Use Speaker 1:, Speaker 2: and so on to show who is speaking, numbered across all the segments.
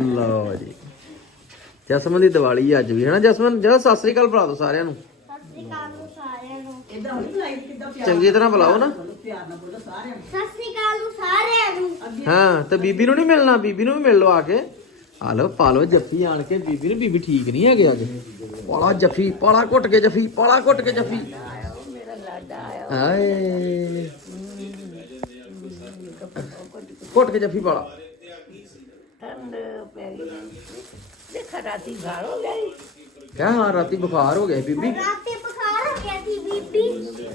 Speaker 1: ਲਓ ਜੀ। ਜਸਮਨ ਦੀ ਦੀਵਾਲੀ ਅੱਜ ਵੀ ਹੈ ਨਾ ਜਸਮਨ? ਜਸ ਸਤਿ ਸ੍ਰੀ ਅਕਾਲ ਬੁਲਾ ਦਿਓ ਸਾਰਿਆਂ ਨੂੰ।
Speaker 2: ਸਤਿ ਸ਼੍ਰੀ ਅਕਾਲ ਨੂੰ ਸਾਰਿਆਂ ਨੂੰ
Speaker 3: ਇਦਾਂ ਹੁਣ ਲਾਈਵ ਕਿੱਦਾਂ ਪਿਆਰ
Speaker 1: ਚੰਗੀ ਤਰ੍ਹਾਂ ਬੁਲਾਓ ਨਾ।
Speaker 3: ਨਾਲ ਪਿਆਰ ਨਾਲ ਬੋਲੋ ਸਾਰਿਆਂ ਨੂੰ।
Speaker 2: ਸਤਿ ਸ਼੍ਰੀ ਅਕਾਲ ਨੂੰ ਸਾਰਿਆਂ ਨੂੰ।
Speaker 1: ਹਾਂ ਤੇ ਬੀਬੀ ਨੂੰ ਨਹੀਂ ਮਿਲਣਾ ਬੀਬੀ ਨੂੰ ਵੀ ਮਿਲ ਲਓ ਆ ਕੇ। ਆ ਲਓ ਪਾ ਲਓ ਜੱਫੀ ਆਣ ਕੇ। ਬੀਬੀ ਨੂੰ ਬੀਬੀ ਠੀਕ ਨਹੀਂ ਹੈਗੇ ਅੱਜ। ਪਾਲਾ ਜੱਫੀ ਪਾਲਾ ਘੁੱਟ ਕੇ ਜੱਫੀ ਪਾਲਾ ਘੁੱਟ ਕੇ ਜੱਫੀ। ਹਾਏ। ਘੁੱਟ ਕੇ ਜੱਫੀ ਪਾਲਾ।
Speaker 3: ਠੰਡ। ਦੇਖਾ ਰਾਤੀ ਘਰ ਹੋ ਗਈ
Speaker 1: ਕਿਆ ਹਾਂ ਰਾਤੀ ਬੁਖਾਰ ਹੋ ਗਿਆ ਸੀ ਬੀਬੀ?
Speaker 2: ਰਾਤੇ ਬੁਖਾਰ ਹੋ ਗਿਆ ਸੀ ਬੀਬੀ।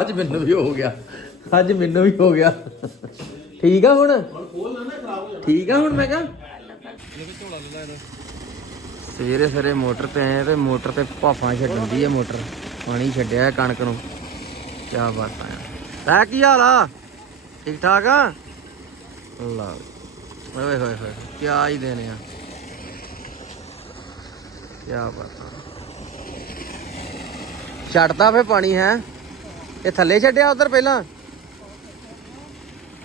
Speaker 1: ਅੱਜ ਮੈਨੂੰ ਵੀ ਹੋ ਗਿਆ। ਅੱਜ ਮੈਨੂੰ ਵੀ ਹੋ ਗਿਆ। ਠੀਕ ਆ ਹੁਣ? ਠੀਕ ਆ ਹੁਣ ਮੈਂ ਕਿਹਾ? ਸਵੇਰੇ ਸਵੇਰੇ ਮੋਟਰ ਤੇ ਆਏ ਤੇ ਮੋਟਰ ਤੇ ਭਾਫਾਂ ਛੱਡਦੀ ਹੈ ਮੋਟਰ। ਪਾਣੀ ਛੱਡਿਆ ਕਣਕ ਨੂੰ। ਕੀ ਬਾਤ ਆ। ਤੈ ਕੀ ਹਾਲ ਆ? ਠੀਕ ਠਾਕ ਆ? ਲਾ ਓਏ ਹੋਏ ਹੋਏ ਕੀ ਹੀ ਦੇਣੇ ਆ। ਕੀ ਬਾਤ। ਛੱਡਦਾ ਫੇ ਪਾਣੀ, ਹੈ? ਇਹ ਥੱਲੇ ਛੱਡਿਆ ਉਧਰ ਪਹਿਲਾਂ?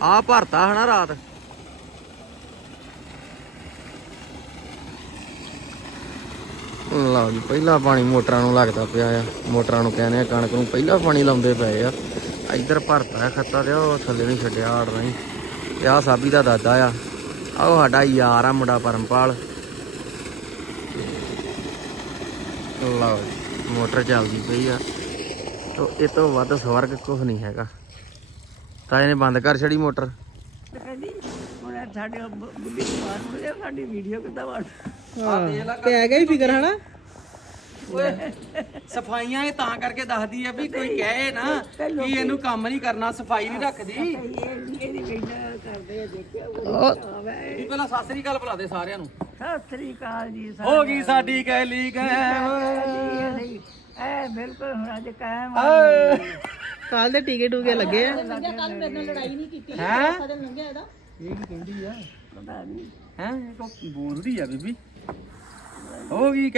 Speaker 1: ਆ ਭਰਤਾ ਹਨਾ ਰਾਤ। ਲਓ ਜੀ, ਪਹਿਲਾ ਪਾਣੀ ਮੋਟਰਾਂ ਨੂੰ ਲੱਗਦਾ ਪਿਆ ਆ। ਮੋਟਰਾਂ ਨੂੰ ਕਹਿੰਦੇ ਆ, ਕਣਕ ਨੂੰ ਪਹਿਲਾ ਪਾਣੀ ਲਾਉਂਦੇ ਪਏ ਆ। ਇੱਧਰ ਭਰਤਾ ਖੱਤਾ ਤੇ, ਉਹ ਥੱਲੇ ਨਹੀਂ ਛੱਡਿਆ, ਆੜ ਨਹੀਂ ਤੇ ਆ ਸਾਬੀ ਦਾ ਦਾਦਾ ਆ। ਆ ਉਹ ਸਾਡਾ ਯਾਰ ਆ ਮੁੰਡਾ ਪਰਮਪਾਲ। ਲਓ ਜੀ, ਮੋਟਰ ਚੱਲਦੀ ਪਈ ਆ। ਤੋ ਇਹ ਤੋਂ ਵੱਧ ਸਵਰਗ ਕੁਝ ਨਹੀਂ ਹੈਗਾ। ਤਾਂ ਇਹਨੇ ਬੰਦ ਕਰ ਛੜੀ ਮੋਟਰ।
Speaker 3: ਤੇ ਕਹਿੰਦੀ ਹੁਣ ਸਾਡੇ ਬ- ਬੁੱਢੀ ਬਾਤ ਹੋ ਗਿਆ ਸਾਡੀ ਵੀਡੀਓ ਕਿੱਦਾਂ ਬਣ
Speaker 1: ਪੈ ਗਿਆ ਹੀ ਫਿਕਰ ਹਨਾ? ਓਏ ਸਫਾਈਆਂ ਇਹ ਤਾਂ ਕਰਕੇ ਦੱਸਦੀ ਆ ਵੀ ਕੋਈ ਕਹੇ ਨਾ ਕਿ ਇਹਨੂੰ ਕੰਮ ਨਹੀਂ ਕਰਨਾ ਸਫ਼ਾਈ ਨਹੀਂ ਰੱਖਦੀ।
Speaker 3: ਇਹ ਇਹਦੀ
Speaker 1: ਵੀ ਪਹਿਲਾਂ ਸਤਿ ਸ੍ਰੀ ਅਕਾਲ ਬੁਲਾ ਦੇ ਸਾਰਿਆਂ ਨੂੰ।
Speaker 3: ਸਤਿ ਸ੍ਰੀ ਅਕਾਲ ਜੀ
Speaker 1: ਹੋ ਗਈ ਸਾਡੀ ਗਏ
Speaker 3: ਐ ਬਿਲਕੁਲ ਹੁਣ ਅੱਜ ਕਾਇਮ ਆ
Speaker 4: ਕੱਲ ਦੇ ਟੀਕੇ ਟੂਕੇ ਲੱਗੇ ਆ।
Speaker 1: ਹੈ
Speaker 3: ਪਤਾ ਨਹੀਂ
Speaker 1: ਹੈ? ਕੋ ਬੋਲਦੀ ਆ ਬੀਬੀ। ਹੋ ਗਈ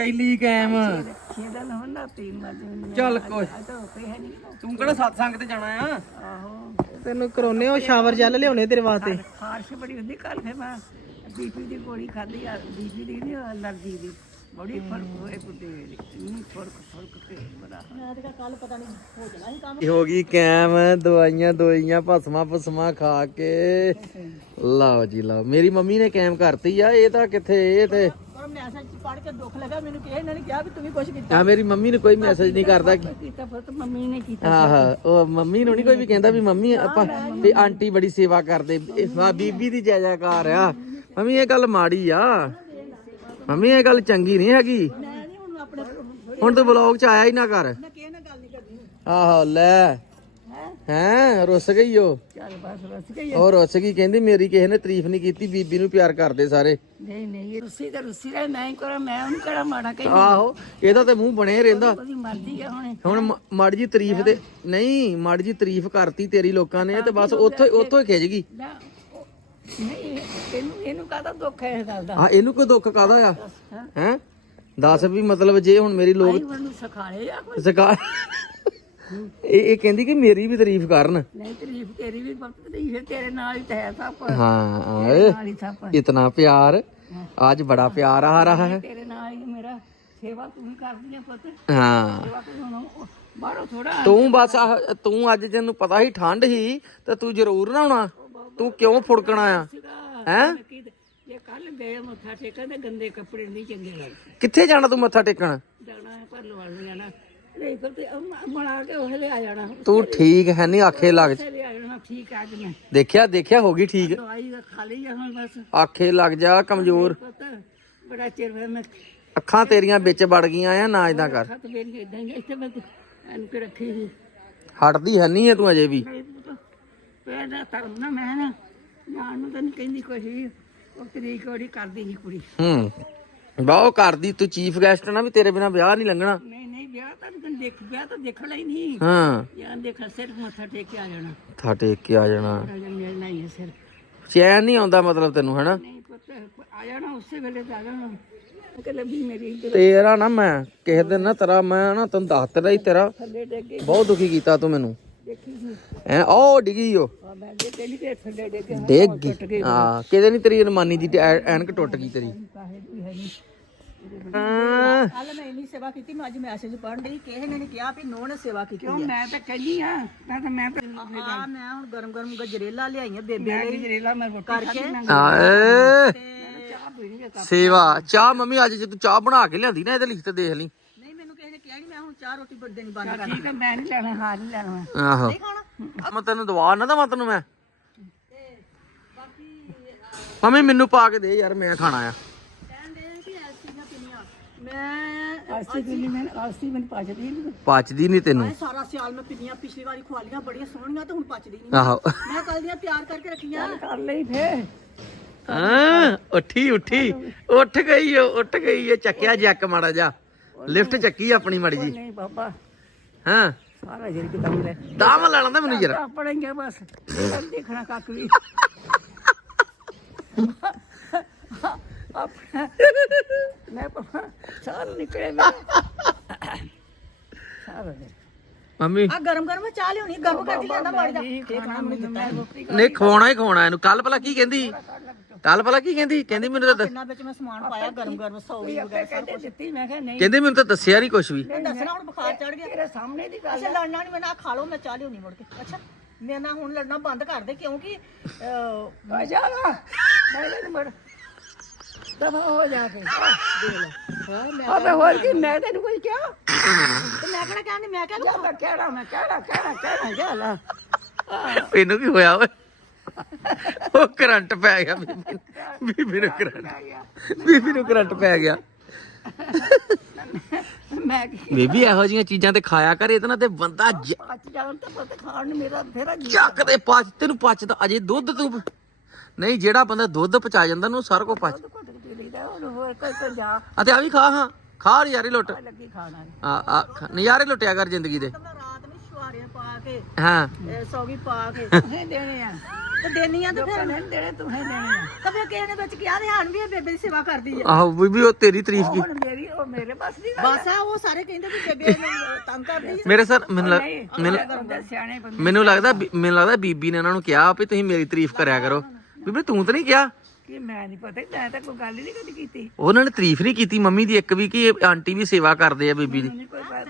Speaker 3: ਤੀਨ ਵਜੇ
Speaker 1: ਚੱਲ ਕੋਈ।
Speaker 3: ਤਾਂ ਕੋਈ ਹੈ ਨਹੀਂ ਨਾ।
Speaker 1: ਤੂੰ ਕਿਹੜਾ ਸਤਸੰਗ ਤੇ ਜਾਣਾ ਆ?
Speaker 3: ਆਹੋ।
Speaker 4: ਤੈਨੂੰ ਕਰਾਉਨੇ ਉਹ ਸ਼ਾਵਰ ਜਲ ਲਿਆਉਣੇ ਤੇਰੇ ਵਾਸਤੇ।
Speaker 3: ਖਾਰਸ਼ ਬੜੀ ਹੁੰਦੀ ਕੱਲ ਫੇ ਮੈਂ ਬੀਪੀ ਦੀ ਗੋਲੀ ਖਾਧੀ ਆ ਬੀਪੀ ਦੀ ਨਹੀਂ ਅਲਰਜੀ ਦੀ। ਬੜੀ ਫ਼ਰਕ ਹੋਏ ਕੁੱਤੇ ਵੇਲੇ ਇੰਨੀ ਫ਼ਰਕ ਫ਼ਰਕ ਤੇ ਬੜਾ।
Speaker 1: ਹੋ ਗਈ ਕੈਮ ਦਵਾਈਆਂ ਦੋਈਆਂ ਭਸਮਾ ਭਸਮਾ ਖਾ ਕੇ। ਲਓ ਜੀ ਲਓ ਮੇਰੀ ਮੰਮੀ ਨੇ ਕੈਮ ਕਰਤੀ ਆ ਇਹ ਤਾਂ ਕਿੱਥੇ ਇਹ ਤੇ
Speaker 3: ਮੈਸੇਜ ਪੜ੍ਹ ਕੇ ਦੁੱਖ ਲੱਗਾ ਮੈਨੂੰ ਕਿ ਇਹਨਾਂ ਨੇ ਕਿਹਾ ਵੀ ਤੁਸੀਂ ਕੁਝ ਕੀਤਾ।
Speaker 1: ਆ ਮੇਰੀ ਮੰਮੀ ਨੇ ਕੋਈ ਮੈਸੇਜ ਨਹੀਂ ਕਰਦਾ ਕਿ
Speaker 3: ਕੀਤਾ ਫਿਰ ਮੰਮੀ ਨੇ ਕੀਤਾ
Speaker 1: ਆਹ ਉਹ ਮੰਮੀ ਨੂੰ ਨਹੀਂ ਕੋਈ ਵੀ ਕਹਿੰਦਾ ਵੀ ਮੰਮੀ ਆਪਾਂ ਵੀ ਆਂਟੀ ਬੜੀ ਸੇਵਾ ਕਰਦੇ ਇਹ ਆ ਬੀਬੀ ਦੀ ਜੈ ਜੈਕਾਰ ਆ। ਮੰਮੀ ਇਹ ਗੱਲ ਮਾੜੀ ਆ। ਮੰਮੀ ਇਹ ਗੱਲ ਚੰਗੀ ਨਹੀਂ ਹੈਗੀ।
Speaker 3: ਮੈਂ ਨਹੀਂ ਹੁਣ ਆਪਣੇ
Speaker 1: ਹੁਣ ਤੂੰ ਵਲੌਗ ਚ ਆਇਆ ਹੀ ਨਾ ਕਰ।
Speaker 3: ਮੈਂ ਕਿਸੇ ਨਾਲ ਗੱਲ ਨਹੀਂ ਕਰਨੀ।
Speaker 1: ਆਹੋ ਲੈ।
Speaker 3: ਹੈ
Speaker 1: ਰੁੱਸ ਗਈ ਉਹ।
Speaker 3: ਚੱਲ ਬਸ ਬਸ ਗਈ
Speaker 1: ਉਹ ਰੁੱਸ ਗਈ ਕਹਿੰਦੀ ਮੇਰੀ ਕਿਸੇ ਨੇ ਤਾਰੀਫ ਨਹੀਂ ਕੀਤੀ ਬੀਬੀ ਨੂੰ ਪਿਆਰ ਕਰਦੇ ਸਾਰੇ।
Speaker 3: ਨਹੀਂ ਨਹੀਂ ਰੁੱਸੀ ਤੇ ਰੁੱਸੀ ਰਹੇ ਮੈਂ ਹੀ ਕਰਾਂ ਮੈਂ ਉਹਨੂੰ ਕਿਹੜਾ ਮਾੜਾ ਕਹੀ
Speaker 1: ਆਹੋ ਇਹਦਾ ਤੇ ਮੂੰਹ ਬਣਿਆ ਰਹਿੰਦਾ।
Speaker 3: ਉਹਦੀ ਮਰਜ਼ੀ ਆ ਹੁਣੇ।
Speaker 1: ਹੁਣ ਮ- ਮਾੜੀ ਜੀ ਤਾਰੀਫ ਤੇ ਨਹੀਂ ਮਾੜੀ ਜੀ ਤਾਰੀਫ ਕਰਤੀ ਤੇਰੀ ਲੋਕਾਂ ਨੇ ਤੇ ਬਸ ਉੱਥੋਂ ਉੱਥੋਂ ਹੀ ਖਿੱਚ ਗਈ।
Speaker 3: ਨਹੀਂ ਇਹਨੂੰ ਇਹਨੂੰ ਕਾਹਦਾ ਦੁੱਖ ਹੈ ਇਸ ਗੱਲ ਦਾ?
Speaker 1: ਆ ਇਹਨੂੰ ਕੋਈ ਦੁੱਖ ਕਾਦਾ ਆ?
Speaker 3: ਹੈਂ?
Speaker 1: ਦੱਸ ਵੀ ਮਤਲਬ ਜੇ ਹੁਣ ਮੇਰੀ ਲੋਕ
Speaker 3: ਸਿਖਾਲੇ ਆ ਕੋਈ?
Speaker 1: ਸਕਾ ਇਹ ਇਹ ਕਹਿੰਦੀ ਕਿ ਮੇਰੀ ਵੀ ਤਾਰੀਫ ਕਰਨ।
Speaker 3: ਨਹੀਂ ਤਾਰੀਫ ਤੇਰੀ ਵੀ ਬਹੁਤ ਤਾਰੀਫ ਤੇਰੇ ਨਾਲ ਹੀ ਤਾਂ ਹੈ ਸਭ
Speaker 1: ਹਾਂ ਆਏ।
Speaker 3: ਨਾਲ ਹੀ ਸਭ
Speaker 1: ਇਤਨਾ ਪਿਆਰ ਅੱਜ ਬੜਾ ਪਿਆਰ ਆ ਰਹਾ ਹੈ
Speaker 3: ਤੇਰੇ ਨਾਲ ਹੀ ਮੇਰਾ ਸੇਵਾ ਤੂੰ ਹੀ ਕਰਦੀ ਆ ਪੁੱਤ।
Speaker 1: ਹਾਂ।
Speaker 3: ਸੇਵਾ ਕੋਈ ਹੁਣ ਉਹ ਬਾਹਰੋਂ ਥੋੜਾ
Speaker 1: ਤੂੰ ਬਸ ਆਹ ਤੂੰ ਅੱਜ ਤੈਨੂੰ ਪਤਾ ਹੀ ਠੰਡ ਹੀ ਤੇ ਤੂੰ ਜ਼ਰੂਰ ਨਹਾਉਣਾ ਤੂੰ ਕਿਉਂ ਫੁੜਕਣਾ ਆ? ਹੈ?
Speaker 3: ਇਹ ਕੱਲ ਗਏ ਮੱਥਾ ਟੇਕਣ ਤੇ ਗੰਦੇ ਕੱਪੜੇ ਨਹੀਂ ਚੰਗੇ ਲੱਗਦੇ।
Speaker 1: ਕਿੱਥੇ ਜਾਣਾ ਤੂੰ ਮੱਥਾ ਟੇਕਣ?
Speaker 3: ਜਾਣਾ ਹੈ ਪਰ ਲਵਾਲ ਨੂੰ ਜਾਣਾ। ਫਿਰ ਤੇ ਉਹ ਬਣਾ ਕੇ ਉਹ ਲੈ ਆ ਜਾਣਾ।
Speaker 1: ਤੂੰ ਠੀਕ ਹੈ ਨਹੀਂ ਆਖੇ ਲੱਗ
Speaker 3: ਉਸੇ ਲੈ ਆ ਜਾਣਾ ਠੀਕ ਆ ਅੱਜ ਮੈਂ।
Speaker 1: ਦੇਖਿਆ ਦੇਖਿਆ ਹੋ ਗਈ ਠੀਕ?
Speaker 3: ਦਵਾਈ ਤਾਂ ਖਾ ਲਈ ਆ ਹੁਣ ਬਸ।
Speaker 1: ਆਖੇ ਲੱਗ ਜਾ ਕਮਜ਼ੋਰ।
Speaker 3: ਪੁੱਤ ਬੜਾ ਚਿਰ ਹੋਇਆ ਮੈਂ
Speaker 1: ਅੱਖਾਂ ਤੇਰੀਆਂ ਵਿੱਚ ਵੜ ਗਈਆਂ ਆ ਨਾ ਇਦਾਂ ਕਰ।
Speaker 3: ਹੱਥ ਵੇਲ ਕੇ ਇਦਾਂ ਹੀ ਇੱਥੇ ਮੈਂ ਇਹਨੂੰ ਕਿ ਰੱਖੀ ਸੀ।
Speaker 1: ਹਟਦੀ ਹੈ ਨਹੀਂ ਹੈ ਤੂੰ ਅਜੇ ਵੀ?
Speaker 3: ਨਹੀਂ ਪੁੱਤ ਪੈਰ ਦਾ ਧਰਮ ਨਾ ਮੈਂ ਨਾ ਜਾਣ ਨੂੰ ਤਾਂ ਨਹੀਂ ਕਹਿੰਦੀ ਕੁਛ ਵੀ। ਉਹ ਤਰੀਕ ਉਹਦੀ ਕਰਦੀ ਸੀ ਕੁੜੀ।
Speaker 1: ਹੂੰ। ਕਰਦੀ ਤੂੰ ਚੀਫ ਗੈਸਟ ਨਾ ਵੀ ਤੇਰੇ ਬਿਨਾ ਵਿਆਹ ਨਹੀਂ ਲੰਘਣਾ।
Speaker 3: ਵਿਆਹ ਤਾਂ ਨਹੀਂ ਦੇਖ ਵਿਆਹ ਤਾਂ ਦੇਖਣਾ ਹੀ ਨਹੀਂ।
Speaker 1: ਹਾਂ।
Speaker 3: ਜਾਂ ਦੇਖ ਸਿਰਫ ਮੱਥਾ ਟੇਕ ਕੇ ਆ ਜਾਣਾ।
Speaker 1: ਮੱਥਾ ਟੇਕ ਕੇ ਆ ਜਾਣਾ।
Speaker 3: ਰਾਜਾ ਮਿਲਣਾ ਹੀ ਹੈ ਸਿਰ।
Speaker 1: ਚੈਨ ਨਹੀਂ ਆਉਂਦਾ ਮਤਲਬ ਤੈਨੂੰ ਹਨਾ?
Speaker 3: ਨਹੀਂ ਪੁੱਤ ਆ ਜਾਣਾ ਉਸੇ ਵੇਲੇ ਤੇ ਆ ਜਾਣਾ। ਕਿ ਲੱਭੀ ਮੇਰੀ ਇੱਧਰ
Speaker 1: ਤੇਰਾ ਨਾ ਮੈਂ ਕਿਸੇ ਦਿਨ ਨਾ ਤੇਰਾ ਮੈਂ ਨਾ ਤੈਨੂੰ ਦੱਸ ਤੇਰਾ ਹੀ ਤੇਰਾ।
Speaker 3: ਥੱਲੇ ਡਿੱਗ ਗਈ।
Speaker 1: ਬਹੁਤ ਦੁਖੀ ਕੀਤਾ ਤੂੰ ਮੈਨੂੰ।
Speaker 3: ਦੇਖੀ ਸੀ।
Speaker 1: ਐ ਉਹ ਡਿੱਗੀ ਓ
Speaker 3: ਆ ਮੈਂ ਜੇ ਤੇਲੀ ਤੇ ਥੱਲੇ ਡੇ ਕੇ
Speaker 1: ਡਿੱਗ ਗਈ। ਹਾਂ ਕਿਤੇ ਨਹੀਂ ਤੇਰੀ ਅਨਮਾਨੀ ਦੀ ਐ- ਐਨਕ ਟੁੱਟ ਗਈ ਤੇਰੀ।
Speaker 3: ਪੈਸੇ ਵੀ ਹੈ ਨਹੀਂ
Speaker 1: ਹਾਂ।
Speaker 5: ਕੱਲ ਮੈਂ ਇੰਨੀ ਸੇਵਾ ਕੀਤੀ ਮੈਂ ਅੱਜ ਮੈਸੇਜ ਪੜ੍ਹਨ ਡਈ ਕਿਸੇ ਨੇ ਨਹੀਂ ਕਿਹਾ ਵੀ ਨੋਹ ਨੇ ਸੇਵਾ ਕੀਤੀ
Speaker 3: ਕਿਉਂ? ਮੈਂ ਤਾਂ ਕਹਿੰਦੀ ਆ ਮੈਂ ਤਾਂ ਮੈਂ ਤਾਂ
Speaker 5: ਆ ਮੈਂ ਹੁਣ ਗਰਮ ਗਰਮ ਗਜਰੇਲਾ ਲਿਆਈਆਂ ਬੇਬੇ
Speaker 3: ਮੈਂ
Speaker 5: ਲਈ
Speaker 3: ਗਜਰੇਲਾ ਮੈਂ ਰੋਟੀ
Speaker 5: ਕਰਕੇ।
Speaker 1: ਆਏ।
Speaker 3: ਚਾਹ
Speaker 1: ਸੇਵਾ ਮੰਮੀ ਅੱਜ ਜੇ ਤੂੰ ਚਾਹ ਬਣਾ ਕੇ ਲਿਆਂਦੀ ਨਾ ਇਹਦੇ ਲਿਖ ਤੇ ਦੇਖ ਲਈ।
Speaker 5: ਨਹੀਂ ਮੈਨੂੰ ਕਿਸੇ ਨੇ ਕਿਹਾ ਨਹੀਂ ਮੈਂ ਹੁਣ ਚਾਹ ਰੋਟੀ ਦੇਣੀ ਬੰਦ ਕਰ
Speaker 3: ਠੀਕ ਹੈ ਮੈਂ ਨਹੀਂ ਲੈਣਾ ਹਾਂ ਨਹੀਂ ਲੈਣਾ
Speaker 1: ਆਹੋ।
Speaker 5: ਖਾਣਾ?
Speaker 1: ਮੈਂ ਤੈਨੂੰ ਦਵਾ ਨਾ ਦਵਾਂ ਤੈਨੂੰ ਮੈਂ। ਮੰਮੀ ਮੈਨੂੰ ਪਾ ਕੇ ਦੇ ਯਾਰ ਮੈਂ ਖਾਣਾ ਆ
Speaker 5: ਕਹਿੰਦੇ ਕਿ ਐਸੀ ਨਾ ਪੀਣੀਆਂ ਮੈਂ
Speaker 3: ਨਹੀਂ
Speaker 1: ਤੈਨੂੰ।
Speaker 5: ਮੈਂ ਸਾਰਾ ਸਿਆਲ ਮੈਂ ਪਿੰਨੀਆਂ ਪਿਛਲੀ ਵਾਰੀ ਖਵਾ ਬੜੀਆਂ ਸੋਹਣੀਆਂ ਤੇ ਹੁਣ ਪਚਦੀ ਨਹੀਂ
Speaker 1: ਆਹੋ।
Speaker 5: ਮੈਂ ਕੱਲ ਦੀਆਂ ਤਿਆਰ ਕਰਕੇ ਰੱਖੀਆਂ।
Speaker 3: ਕਰ ਲਈ ਫੇਰ।
Speaker 1: ਹਾਂ ਉੱਠੀ ਉੱਠੀ। ਉੱਠ ਗਈ ਓ ਉੱਠ ਗਈ ਓ। ਚੱਕਿਆ ਜੱਕ ਮਾੜਾ ਜਾ ਲਿਫਟ ਚੱਕੀ ਆਪਣੀ ਮਾੜੀ ਜੀ
Speaker 3: ਨਹੀਂ
Speaker 1: ਹਾਂ।
Speaker 3: ਸਾਰਾ ਜਿਹੜੀ ਕਿ ਲੈ।
Speaker 1: ਦਮ ਲੈਣਾ ਤਾਂ ਮੈਨੂੰ ਜਰਾ।
Speaker 3: ਪੜਾਂਗੇ ਬਸ। ਦੇਖਣਾ ਕੱਖ ਵੀ। ਆਪਣਾ। ਮੈਂ ਪਾ ਸਾਲ ਨਿਕਲੇ ਮੇਰੇ ਸਾਰਾ
Speaker 1: ਮੰਮੀ।
Speaker 5: ਆ ਗਰਮ ਗਰਮ ਚਾਹ ਲਿਆਉਣੀ ਗਰਮ ਕਰਕੇ ਲਿਆਂਦਾ ਮਾੜੀ ਦਾ
Speaker 3: ਖਾਣਾ ਮੈਨੂੰ ਮੈਂ ਰੋਟੀ
Speaker 1: ਨਹੀਂ ਖਵਾਉਣਾ ਹੀ ਖਵਾਉਣਾ ਇਹਨੂੰ। ਕੱਲ ਭਲਾ ਕੀ ਕਹਿੰਦੀ? ਕੱਲ ਭਲਾ ਕੀ ਕਹਿੰਦੀ? ਕਹਿੰਦੀ ਮੈਨੂੰ ਤਾਂ ਦੱਸ-
Speaker 5: ਕਿੰਨਾ ਵਿੱਚ ਮੈਂ ਸਮਾਨ ਪਾਇਆ ਗਰਮ ਗਰਮ ਸੌਗੀ
Speaker 3: ਆਪੇ ਕਹਿੰਦੇ ਦਿੱਤੀ ਮੈਂ ਕਿਹਾ ਨਹੀਂ।
Speaker 1: ਕਹਿੰਦੀ ਮੈਨੂੰ ਤਾਂ ਦੱਸਿਆ ਨਹੀਂ ਕੁਝ ਵੀ।
Speaker 5: ਮੈਂ ਦੱਸਣਾ ਹੁਣ ਬੁਖਾਰ ਚੜ ਗਿਆ।
Speaker 3: ਤੇਰੇ ਸਾਹਮਣੇ ਦੀ ਗੱਲ
Speaker 5: ਅੱਛਾ ਲੜਨਾ ਨਹੀਂ ਮੈਂ ਨਾ ਖਾ ਲਓ ਮੈਂ ਚਾਹ ਲਿਆਉਣੀ ਮੁੜ ਕੇ। ਅੱਛਾ ਮੇਰੇ ਨਾਲ ਹੁਣ ਲੜਨਾ ਬੰਦ ਕਰ ਦੇ ਕਿਉਂਕਿ
Speaker 3: ਆ ਜਾਗਾ ਮੈਂ ਨਹੀਂ ਮਰ ਦਫਾ ਹੋ ਜਾ ਕੇ ਦੇ ਲੈ। ਅਬੇ ਹੋਰ ਕੀ ਮੈਂ ਤੈਨੂੰ ਕੁਝ ਕਿਹਾ?
Speaker 5: ਤੇ ਮੈਂ ਕਿਹੜਾ ਕਹਿੰਦੀ ਮੈਂ ਕਿਹਾ
Speaker 3: ਜਾ ਮੈਂ ਕਹਿਣਾ ਮੈਂ ਕਹਿਣਾ ਕਹਿਣਾ ਕਹਿਣਾ ਜਾ ਲਾ
Speaker 1: ਇਹਨੂੰ ਕੀ ਹੋਇਆ ਓਏ? ਉਹ ਕਰੰਟ ਪੈ ਗਿਆ ਬੀਬੀ ਨੂੰ। ਬੀਬੀ ਨੂੰ ਕਰੰਟ ਬੀਬੀ ਨੂੰ ਕਰੰਟ ਪੈ ਗਿਆ।
Speaker 3: ਮੈਂ ਕੀ
Speaker 1: ਬੀਬੀ ਇਹੋ ਜਿਹੀਆਂ ਚੀਜ਼ਾਂ ਤੇ ਖਾਇਆ ਕਰ ਇਹਦੇ ਨਾਲ ਤੇ ਬੰਦਾ ਜ-
Speaker 3: ਪਚ ਜਾਣ ਤੇ ਪਤ ਖਾਣ ਨੂੰ ਮੇਰਾ ਫੇਰਾ ਜੀ
Speaker 1: ਚੱਕ ਦੇ ਪਚ ਤੈਨੂੰ ਪਚਦਾ ਅਜੇ ਦੁੱਧ ਤੂੰ ਨਹੀਂ ਜਿਹੜਾ ਬੰਦਾ ਦੁੱਧ ਪਚਾ ਜਾਂਦਾ ਉਹਨੂੰ ਸਾਰਾ ਕੁਝ ਪਚ
Speaker 3: ਪੀ ਲਈਦਾ ਹੁਣ ਹੋਰ ਕੋਈ ਕੋਈ ਜਾ
Speaker 1: ਅਤੇ ਆ ਵੀ ਖਾ ਹਾਂ। ਖਾ ਨਜ਼ਾਰੇ ਲੁੱਟ।
Speaker 3: ਲੱਗੀ ਖਾਣਾ
Speaker 1: ਆ ਆ ਖਾ- ਨਜ਼ਾਰੇ ਲੁੱਟਿਆ ਕਰ ਜ਼ਿੰਦਗੀ ਦੇ।
Speaker 5: ਮੈਂ ਰਾਤ ਨੂੰ ਸ਼ਵਾਰੀਆਂ ਪਾ ਕੇ
Speaker 1: ਹਾਂ।
Speaker 5: ਇਹ ਸੌਗੀ ਪਾ ਕੇ।
Speaker 3: ਤੁਹੇ ਦੇਣੇ ਆ।
Speaker 5: ਤੇ ਦੇਨੀਆਂ ਤੇ
Speaker 3: ਲੋਕਾਂ
Speaker 5: ਫਿਰ
Speaker 3: ਨੇ ਨੀ ਦੇਣੇ ਤੁਹੇ ਦੇਣੇ ਆ।
Speaker 5: ਤਾਂ ਫਿਰ ਕਿਸੇ ਨੇ ਵਿੱਚ ਕਿਹਾ ਧਿਆਨ ਵੀ ਇਹ ਬੇਬੇ ਦੀ ਸੇਵਾ ਕਰਦੀ ਆ।
Speaker 1: ਆਹੋ ਬੀਬੀ ਉਹ ਤੇਰੀ ਤਾਰੀਫ ਕੀ?
Speaker 3: ਹੁਣ ਮੇਰੀ ਉਹ ਮੇਰੇ ਬਸ ਦੀ ਗੱਲ
Speaker 5: ਬਸ ਆ ਉਹ ਸਾਰੇ ਕਹਿੰਦੇ ਵੀ ਬੇਬੇ ਨੂੰ ਤੰਗ ਕਰਦੀ ਆ।
Speaker 1: ਮੇਰੇ ਸਰ ਮੈਨੂੰ ਲੱਗ-
Speaker 3: ਨਹੀਂ
Speaker 1: ਮੈਨੂੰ
Speaker 3: ਬੰਦੇ ਸਿਆਣੇ ਬੰਦੇ
Speaker 1: ਮੈਨੂੰ ਲੱਗਦਾ ਬੀ- ਮੈਨੂੰ ਲੱਗਦਾ ਬੀਬੀ ਨੇ ਉਹਨਾਂ ਨੂੰ ਕਿਹਾ ਵੀ ਤੁਸੀਂ ਮੇਰੀ ਤਾਰੀਫ ਕਰਿਆ ਕਰੋ। ਬੀਬੀ ਤੂੰ ਤਾਂ ਨਹੀਂ ਕਿਹਾ?
Speaker 3: ਕਿ ਮੈਂ ਨਹੀਂ ਪਤਾ ਮੈਂ ਤਾਂ ਕੋਈ ਗੱਲ ਹੀ ਨਹੀਂ ਕਦੀ ਕੀਤੀ।
Speaker 1: ਉਹਨਾਂ ਨੇ ਤਾਰੀਫ ਨਹੀਂ ਕੀਤੀ ਮੰਮੀ ਦੀ ਇੱਕ ਵੀ ਕਿ ਇਹ ਆਂਟੀ ਵੀ ਸੇਵਾ ਕਰਦੇ ਆ ਬੀਬੀ ਦੀ।
Speaker 3: ਨਹੀਂ ਕੋਈ ਗੱਲ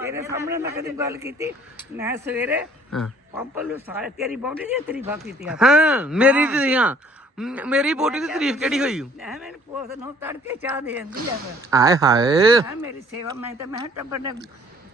Speaker 3: ਤੇਰੇ ਸਾਹਮਣੇ ਮੈਂ ਕਦੀ ਗੱਲ ਕੀਤੀ ਮੈਂ ਸਵੇਰੇ
Speaker 1: ਹਾਂ।
Speaker 3: ਪੰਪ ਨੂੰ ਸਾਰੇ ਤੇਰੀ ਬੌਡੀ ਦੀ ਤਾਰੀਫਾਂ ਕੀਤੀਆਂ।
Speaker 1: ਹਾਂ ਮੇਰੀ ਤੇ ਹਾਂ ਮ- ਮੇਰੀ ਬੋਟੀ ਦੀ ਤਾਰੀਫ ਕਿਹੜੀ ਹੋਈ?
Speaker 3: ਮੈਂ ਮੈਨੂੰ ਪੋਸ ਨੂੰ ਤੜਕੇ ਚਾਹ ਦੇ ਦਿੰਦੀ ਆ ਮੈਂ
Speaker 1: ਆਏ ਹਾਏ।
Speaker 3: ਮੈਂ ਮੇਰੀ ਸੇਵਾ ਮੈਂ ਤਾਂ ਮੈਂ ਕਿਹਾ ਟੱਬਰ ਨੇ